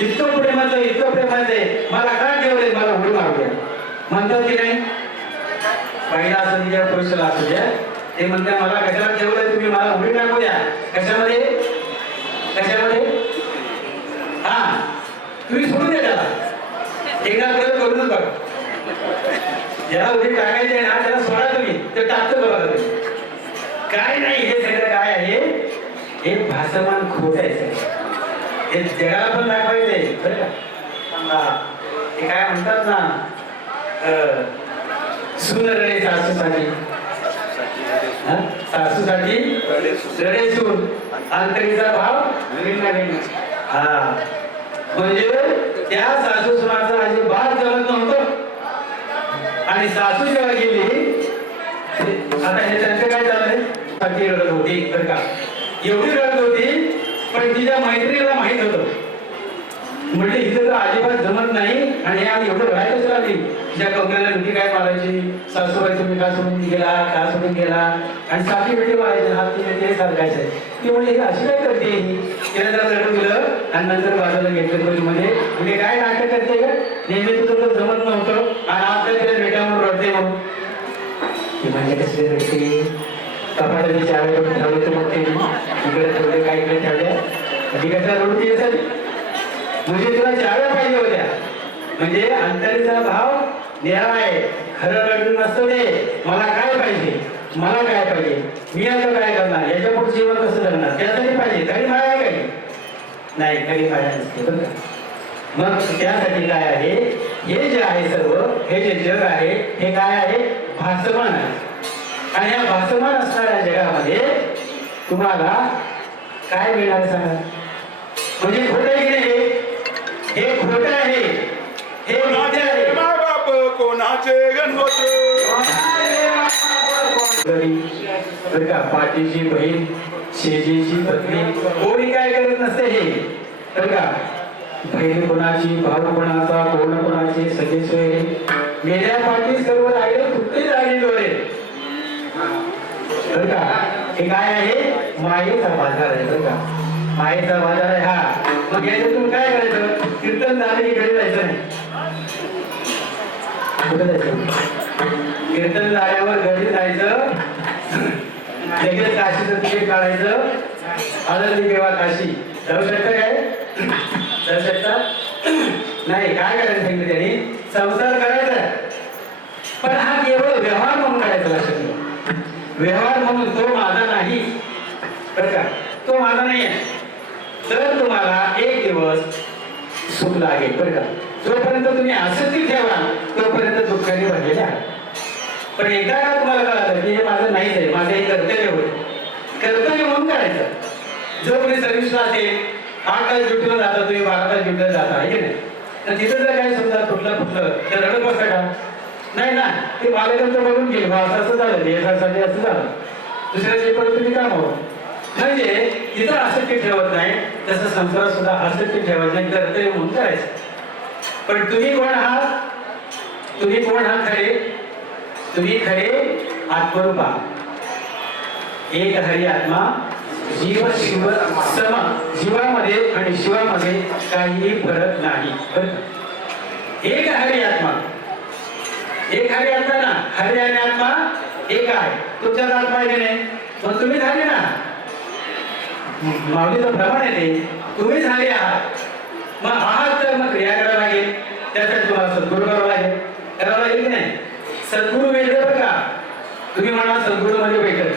इतकं प्रेमाचं, इतकं प्रेमाचं आहे, मला का ठेवलंय, मला उडी मारू द्या म्हणतात की नाही. बाईला असू द्या, पुरुषाला असू द्या, ते म्हणतात मला कशाला ठेवलंय तुम्ही, मला उडी टाकू द्या. कशामध्ये, कशामध्ये, हा तुम्ही सोडून द्या त्याला, एकदा प्रयोग करूनच बघा. ज्याला उडी टाकायची आहे ना त्याला सोडा तुम्ही, ते टाकतो बघा तुम्ही. काय नाही, हे सगळं काय आहे, हे भासमान खोट आहे सगळं. हे जगाला पण दाखवायचंय बरं का. हे काय म्हणतात ना, सून रडे सासूसाठी, सासूसाठी रडे सून, अंतरीचा भाव नवीन. हा म्हणजे त्या सासू सुनाचा अजिबात जमत नव्हतं. आणि सासू जेव्हा गेली, आता हे त्यांचं काय झालंय, साठी रडत होती बरं का. एवढी रडत होती पण तिच्या मैत्रिणीला माहित होतं, म्हणजे इथं तर अजिबात जमत नाही. आणि या एवढं रडायचं लागली, तिच्या कमरेला मिठी काय मारायची, सासूबाई तुम्ही का सोडून गेला, का सोडून गेला, आणि साथी मिठी मारायची, हात तिने सारखायचं. ती म्हणजे ही अशी काय करते, तिने जरा रडून दिलं आणि नंतर बाजूला घेतलं खोलीमध्ये. म्हणजे काय नाटक करते का, नेहमी तुझं जमत नव्हतं आणि आता तिला भेटावून रडते म्हणून. ती म्हणजे कशी रडते, कपाटाची चावी ठेवले तर मग ते इकडे ठेवले, काय इकडे ठेवल्या, ती कशा रडते यासाठी, म्हणजे तुला चाव्या पाहिजे होत्या. म्हणजे अंतरीचा भाव निराळा आहे. खरं रडून नसतं ते, मला काय पाहिजे, मला काय पाहिजे, मी आता काय करणार, याच्या पुढे जीवन कसं जगणार, त्यासाठी पाहिजे. खरी माया आहे काही नाही, खरी माया नसते बरं का. मग त्यासाठी काय आहे, हे जे आहे सर्व, हे जे जग आहे, हे काय आहे, भासमान आहे. आणि या भासमान असणाऱ्या जगामध्ये तुम्हाला काय मिळणार सांगा. म्हणजे खोटं आहे की नाही, हे खोटं आहे, हे मिथ्या आहे. कोणाचे गणपत बरं का, पाठीची बहीण, शेजीची पत्नी, कोणी काय करत नसते हे बरं का. बहीण कोणाची, भाऊ कोणाचा, कोण कोणाची, सगळे सोय मेल्या पाठी सर्व राहिले, कुठे राहिले डोळे बरं का. हे काय आहे, मायेचा बाजार आहे बरं का, मायेचा बाजार आहे हा. मग याच्यातून काय करायचं, कीर्तन झालं की घरी जायचं नाही, कुठे जायचं, कीर्तन झाल्यावर घरी जायचं, लगेच काशीचं तिकीट काढायचं, आनंदी केव्हा काशी जाऊ शकता काय, जाऊ शकता नाही. काय करायचं सांगितलं त्यांनी, संसार करायचा पण हा केवळ व्यवहार म्हणून करायचा. लक्षात ठेवा, व्यवहार म्हणून, तो माझा नाही बरं का, तो माझा नाही आहे. तर तुम्हाला एक दिवस सुख लागेल बरं का. जोपर्यंत तुम्ही आसक्ती ठेवा तोपर्यंत दुःखाने भरलेले आहात. पण एकदा का तुम्हाला कळलं की हे माझं नाहीच आहे, माझं हे कर्तव्य होईल, कर्तव्य म्हणून करायचं. जो कोणी सर्व्हिसला असेल, 8 तास ड्युटीला जाता तुम्ही, 12 तास ड्युटीला जाता आहे की नाही, तर तिथं जर काय समजा फुटलं तर रडत बसता का, नाही ना. ते मालकांचं बघून गेलं, असं झालं, यासाठी असं झालं, दुसऱ्याची परत तुम्ही काम हवं. म्हणजे तिथं आसक्ती ठेवत नाही, तसं संसारात सुद्धा आसक्ती ठेवत नाही, कर्तव्य म्हणून करायचं. पण तुम्ही कोण आहात, तुम्ही कोण आहात खरे, तुम्ही खरे आत्मरूप आहात. एक हरी आत्मा, जीव शिव सम. जीवामध्ये आणि शिवामध्ये काहीही फरक नाही. एक हरी आत्मा, एक हरी आत्मा ना, हरी आणि आत्मा एक आहे. तुमच्यात आत्मा आहे की नाही, मग तुम्ही झाले ना, माऊलीचं प्रमाण आहे ते, तुम्ही झाले आहात. मग आहात तर मग क्रिया करावं लागेल, त्यासाठी तुम्हाला सद्गुरू करावं लागेल की नाही. सद्गुरू वेगळे बरं का, तुम्ही म्हणा सद्गुरू मध्ये भेटत,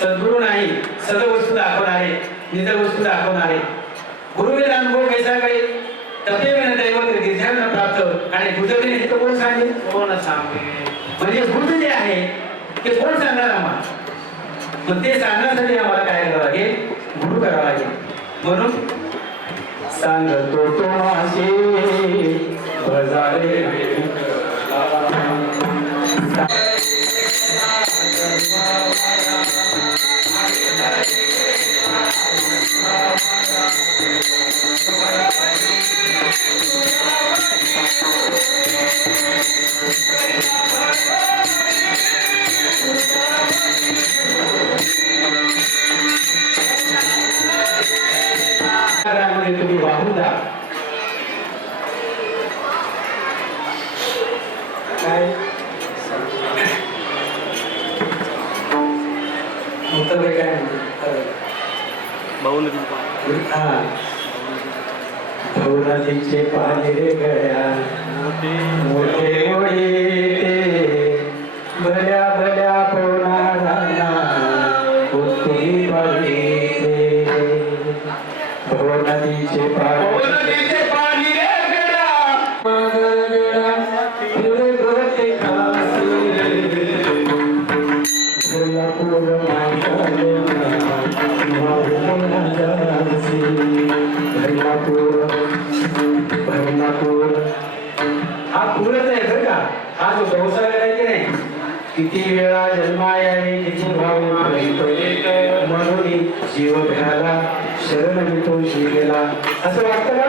सद्गुरू नाही, सद वस्तू दाखवणारे, निज वस्तू दाखवणारे. गुरुविना अनुभव कैसा काही तथे विना दैवत गिरध्यानं प्राप्त. आणि बुद्धविने हे कोण सांगेल, कोण सांगेल, म्हणजे बुद्ध जे आहे ते कोण सांगणार आम्हाला. मग ते सांगण्यासाठी आम्हाला काय करावं लागेल, गुरु करावा लागेल. म्हणून सांगतो तो मासे बजारे तुम्ही वाहून द्या. काय वक्तव्य काय भाऊ नदी नदीचे पाणी रे गळ्या मोठे ओढे ते भल्या भल्या पोनारांना उत्तरी बघितले. नदीचे पाणी रे गळ्या पुढे गोते हा पूरच आहे बरं का. हा जो व्यवसाय आहे की नाही, किती वेळा जन्मायावे किती भाव म्हणून जीव घ्यायला शरण मिळतो शिवेला. असं वाटतं का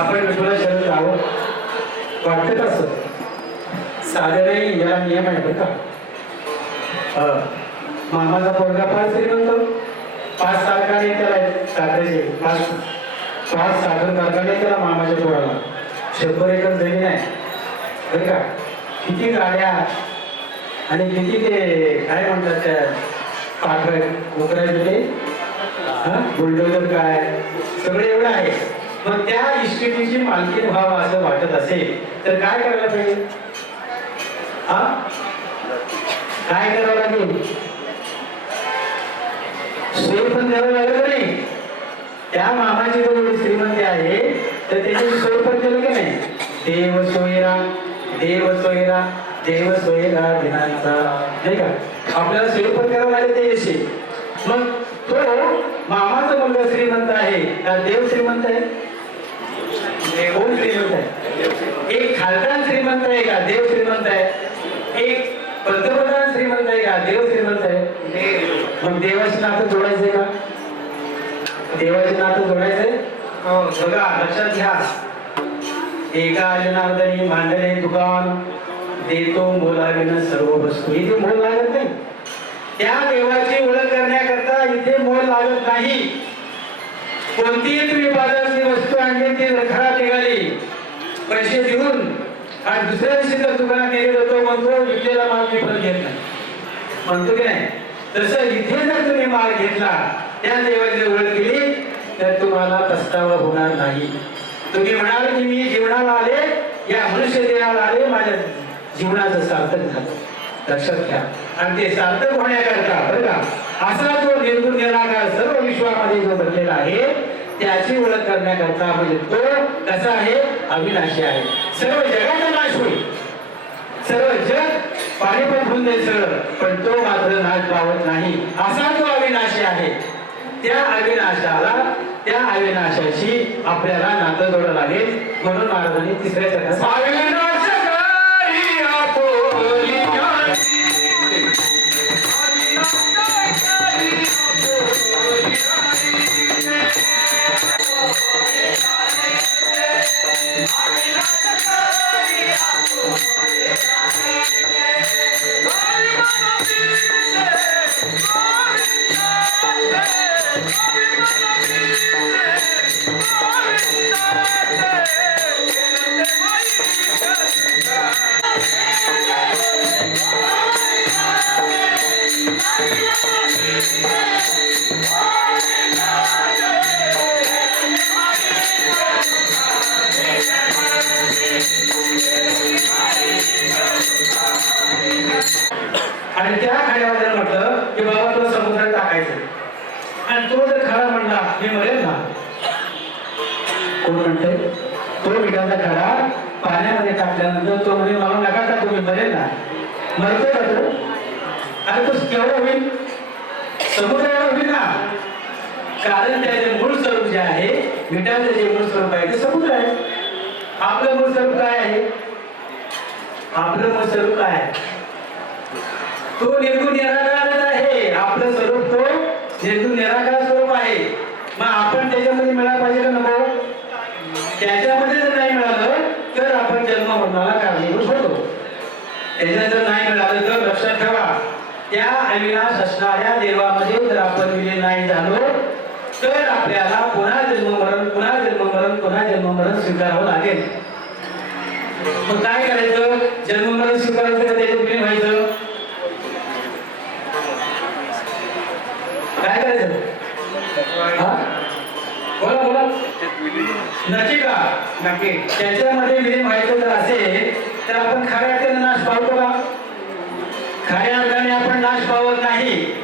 आपण तुला शरण जावं वाटतं का? असं साधं नाही, याला नियम आहे बरं का. मामाचा पोरगा फार श्रीमंत, 5 कारखाने त्याला साखरेचे, 5 साखर कारखाने त्याला मामाच्या पोराला, 100 एकर जमीन आहे बरं का. किती गाड्या आणि किती ते काय म्हणतात त्या पाखर कोकरायचे ते बुलडोजर काय सगळे एवढं आहे. मग त्या इस्टेटीची मालकी व्हावं असं वाटत असेल तर काय करायला पाहिजे? काय करावं लागेल? सोय पण द्यावं लागलं नाही. त्या मामाची जो श्रीमंती आहे तर त्याची सोय पण केलं की नाही. देव सोयरा देव सोयरा देव सोयरा दिनांचा नाही का. आपल्याला सोय पण करावं लागेल ते यशी. मग तो मामाचा मुलगा श्रीमंत आहे का देव श्रीमंत आहे? कोण श्रीमंत आहे? एक खासदार श्रीमंत आहे का देव श्रीमंत आहे? एक पंतप्रधान श्रीमंत आहे का देव श्रीमंत आहे? मग देवाचे नातं जोडायचंय का? देवाचे नातं जोडायचंय. बघा लक्षात घ्या. एका जनार्दनी मांडले दुकान देतो मोलाविन सर्व वस्तू. इथे मोल लागत नाही. त्या देवाची ओळख करण्याकरता इथे मोल लागत नाही. कोणतीही तुम्ही बाजाराची वस्तू आणली ती खराब निघाली पैसे देऊन आणि दुसऱ्या दिवशी जर दुकानात गेले जातो म्हणतो विकलेला माल मी परत घेत नाही म्हणतो की नाही. तसं इथे जर तुम्ही माल घेतला त्या देवाची ओळख केली तर तुम्हाला पस्तावा होणार नाही. तुम्ही म्हणाल की मी जीवनाला आले, या मनुष्य देहाला आले, माझ्या जीवनाचं सार्थक झालं. लक्षात घ्या. आणि ते सार्थक होण्याकरता बरं का असा जो निर्गुण निराकार सर्व विश्वामध्ये जो बनलेला आहे त्याची ओळख करण्याकरता म्हणजे तो कसा आहे? अविनाशी आहे. सर्व जगाचा नाश होईल, सर्व जग पाणीपत होऊन जाईल सगळं, पण तो मात्र नाश पावत नाही. असा जो अविनाशी आहे त्या अविनाशाला त्या अविनाशाची आपल्याला नातं जोडावं लागेल. म्हणून महाराजांनी तिसऱ्या चरणात आणि त्या खाड्यावर म्हटलं की बाबा तुला समुद्रात टाकायचं आणि तो जर खरा म्हणला मी मरेल ना. कोण म्हणते? तो मिठाचा खडा पाण्यामध्ये टाकल्यानंतर तो म्हणे मला नका टाकू मी मरेल ना. मरतो का तो? अरे तो केवढा होईल? समुद्रावर होईल ना. कारण त्याचे मूळ स्वरूप जे आहे मिठाचं जे मूळ स्वरूप आहे ते समुद्र आहे. आपलं मूळ स्वरूप काय आहे? आपलं मूळ स्वरूप काय आहे? तो निर्गुण निराकारच आहे. आपलं स्वरूप तो निर्गुण निराकार स्वरूप आहे. मग आपण त्याच्यामध्ये मिळायला पाहिजे का नको? त्याच्यामध्ये जर नाही मिळालं तर आपण जन्म मरणाला कारणीभूत होतो. त्याच्यात जर नाही मिळालं तर लक्षात ठेवा, त्या अविनाश असणाऱ्या देवामध्ये जर आपण विलीन नाही झालो तर आपल्याला पुन्हा जन्म मरण पुन्हा जन्म मरण पुन्हा जन्म मरण स्वीकारावं लागेल. मग काय करायचं? जन्म मरण स्वीकारायचं का त्याच्यात विलीन व्हायचं? काय करायचं? हा बोला बोला. नक्की का? नक्की. त्याच्यामध्ये विलीन व्हायचं जर असेल तर आपण खऱ्या अर्थाने नाश पावतो का? खऱ्या अर्थाने आपण नाश पावत नाही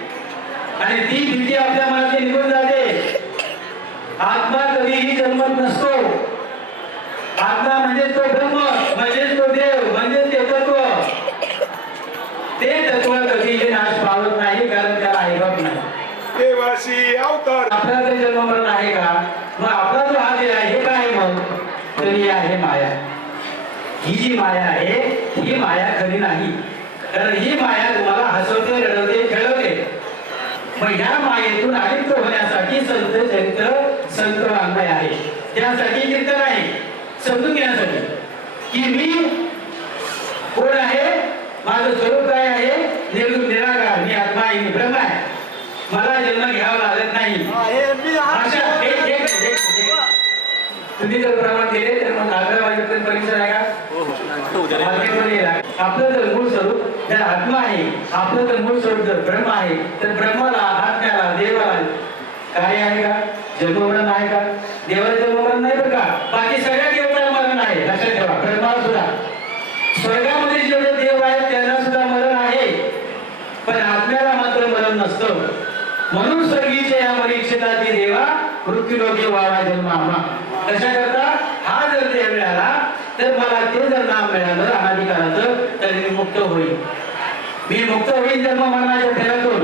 आणि ती भीती आपल्या मनातली निघून जाते. आत्मा कधीही जन्मत नसतो. आत्मा म्हणजे तो ब्रह्म, म्हणजे तो देव, म्हणजे ते तत्व. ते तत्व कधीही नाश पावत नाही, कारण त्याला ऐकत नाही. देवाशी अवतार. आपला जर जन्म मरण आहे का? मग आपला जो हा देह आहे हे काय मग? तर ही आहे माया. ही जी माया आहे ही माया खरी नाही, कारण ही माया तुम्हाला हसवते, रडवते, खेळवते. मग ह्या मायेतून अलिप्त होण्यासाठी संत चरित्र संत वाङ्मय आहे. त्यासाठी कीर्तन आहे, समजून घेण्यासाठी की मी कोण आहे, माझं स्वरूप काय आहे. निर्गुण निराकार, मी आत्मा आहे, मी ब्रह्म आहे. मला जन्म घ्यावा लागत नाही. तुम्ही जर प्रमाण केले तर मग 11 वाजेपर्यंत परीक्षा आहे का? आपलं जर मूळ स्वरूप जर आत्मा आहे, आपलं जर मूळ स्वरूप जर ब्रह्म आहे, तर ब्रह्माला, आत्म्याला, देवाला काय आहे का? जन्ममरण आहे का? देवाला जन्ममरण नाही बरं का. बाकी सगळ्या देवताला मरण आहे, लक्षात ठेवा. ब्रह्माला सुद्धा, स्वर्गामध्ये जेवढे देव आहेत त्यांना सुद्धा मरण आहे, पण आत्म्याला मात्र मरण नसतं. म्हणून स्वर्गीचे या परीक्षेताची देवा मृत्यूलोकी वावा जन्म आम्हा. कशा करता? हा जर देह मिळाला तर मला ते जर नाम मिळालं अनाधिकाराचं तर मी मुक्त होईल. मी मुक्त होईल जन्म मरणाच्या फेऱ्यातून.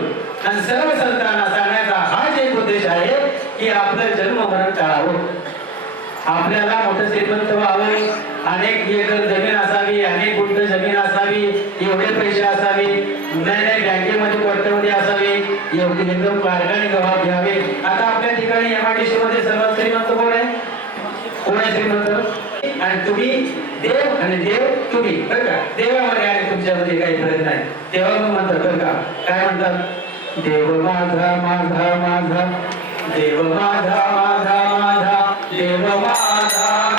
आणि सर्व संतांना सांगण्याचा हाच एक उद्देश आहे की आपलं जन्म मरण टाळावं. आपल्याला मोठं श्रीमंत व्हावं, अनेक एकर जमीन असावी, अनेक गुंठ जमीन असावी, एवढे पैसे असावे, नाही बँकेमध्ये कोट्यवधी असावे, एवढी एकदम कारखाने गव्हा घ्यावे. आता आपल्या ठिकाणी MIDC मध्ये सर्वात श्रीमंत कोण आहे? कोण आहे श्रीमंत? आणि तुम्ही देव आणि देव तुम्ही, बरं का. देवामध्ये आणि तुमच्यामध्ये काही फरक नाही. तेव्हा मग म्हणतात बरं का, काय म्हणतात? देव माझा माझा माझा, देव माझा माझा माझा, देव माझा माझा, देव माझा.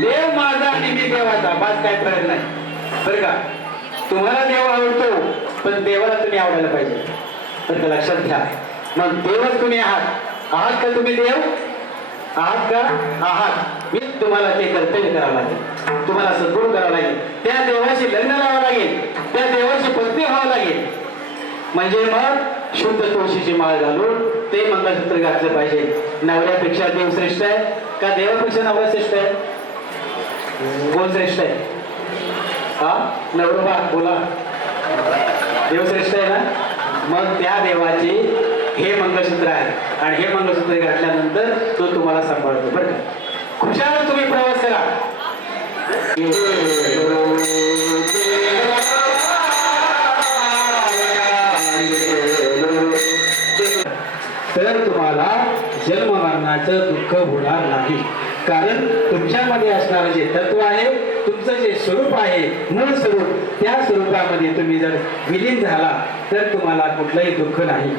देव माझा आणि मी देवाचा, बास काय फरक नाही बरं का. तुम्हाला देव आवडतो पण देवाला तुम्ही आवडायला पाहिजे बरं का, लक्षात घ्या. मग देवच तुम्ही आहात का? तुम्ही देव आहात का? आहात. मी तुम्हाला ते कर्तव्य करावं लागेल, तुम्हाला सद्गुण करावं लागेल, त्या देवाशी लग्न लावावं लागेल, त्या देवाची पत्नी व्हावं लागेल. म्हणजे मग शुद्ध तुळशीची माळ घालून ते मंगळसूत्र घातलं पाहिजे. नवऱ्यापेक्षा देव श्रेष्ठ आहे का देवापेक्षा नवरा श्रेष्ठ आहे? कोण श्रेष्ठ आहे? हा नवरोबा बोला, देव श्रेष्ठ आहे ना. मग त्या देवाचे हे मंगळसूत्र आहे आणि हे मंगळसूत्र घातल्यानंतर तो तुम्हाला सांभाळतो बरं का. खुशाल तुम्ही प्रवास करा. तर तुम्हाला जन्म मरणाचं दुःख होणार नाही, कारण तुमच्यामध्ये असणारं जे तत्व आहे, तुमचं जे स्वरूप आहे, मूळ स्वरूप, त्या स्वरूपामध्ये तुम्ही जर विलीन झाला तर तुम्हाला कुठलंही दुःख नाही.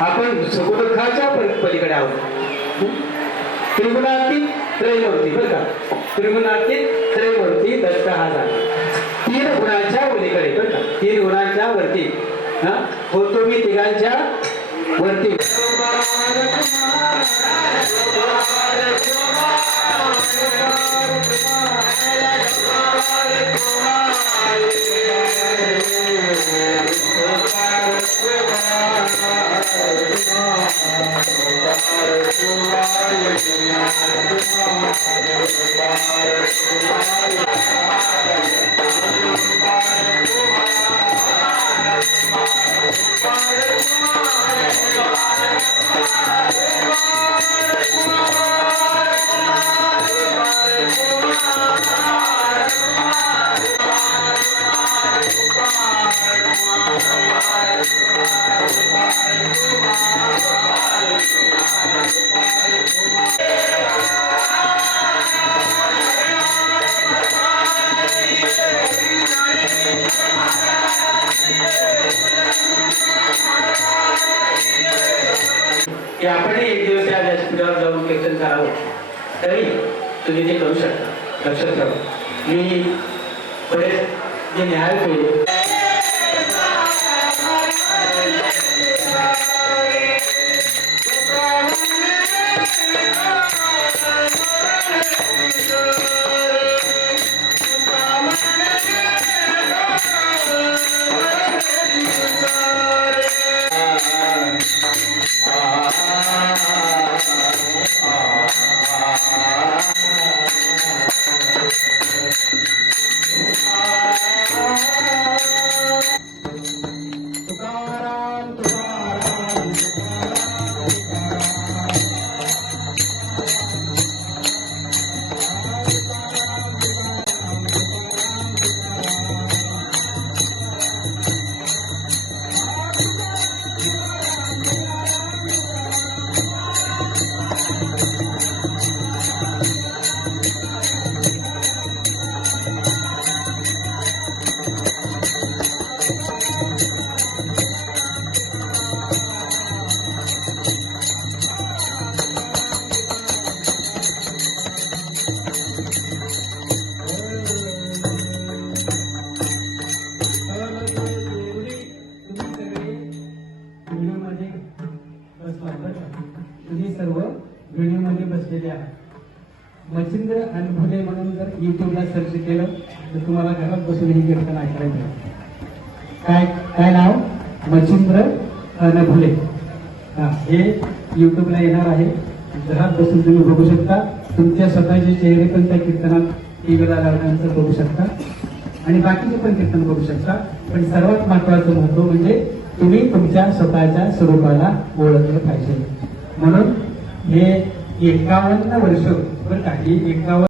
आपण सुखदुःखाच्या पलीकडे आहोत. त्रिगुणातीत त्रयमूर्ती बरं का, त्रिगुणातीत त्रयमूर्ती दत्त हा झाला. 3 गुणांच्या पलीकडे बरं का, 3 गुणांच्या वरती होतो मी तिघांच्या वरती. तुम्ही ते करू शकता. लक्षात ठेवा. मी बरेच जे न्यायालय तुम्ही सर्व व्हिडिओमध्ये बसलेले आहात. मच्छिंद्र आणि भुले म्हणून जर युट्यूबला सर्च केलं तर तुम्हाला घरात बसून ही कीर्तन ऐकायला मिळेल. काय काय नाव? मच्छिंद्र आणि भुले. हे युट्यूबला येणार आहे. घरात बसून तुम्ही बघू शकता. तुमच्या स्वतःचे चेहरे पण त्या कीर्तनात टीव्हीला लावण्याचं बघू शकता आणि बाकीचे पण कीर्तन बघू शकता. पण सर्वात महत्वाचं महत्व म्हणजे तुम्ही तुमच्या स्वतःच्या स्वरूपाला ओळखलं पाहिजे. म्हणून हे 51 वर्ष बरं का, ही 51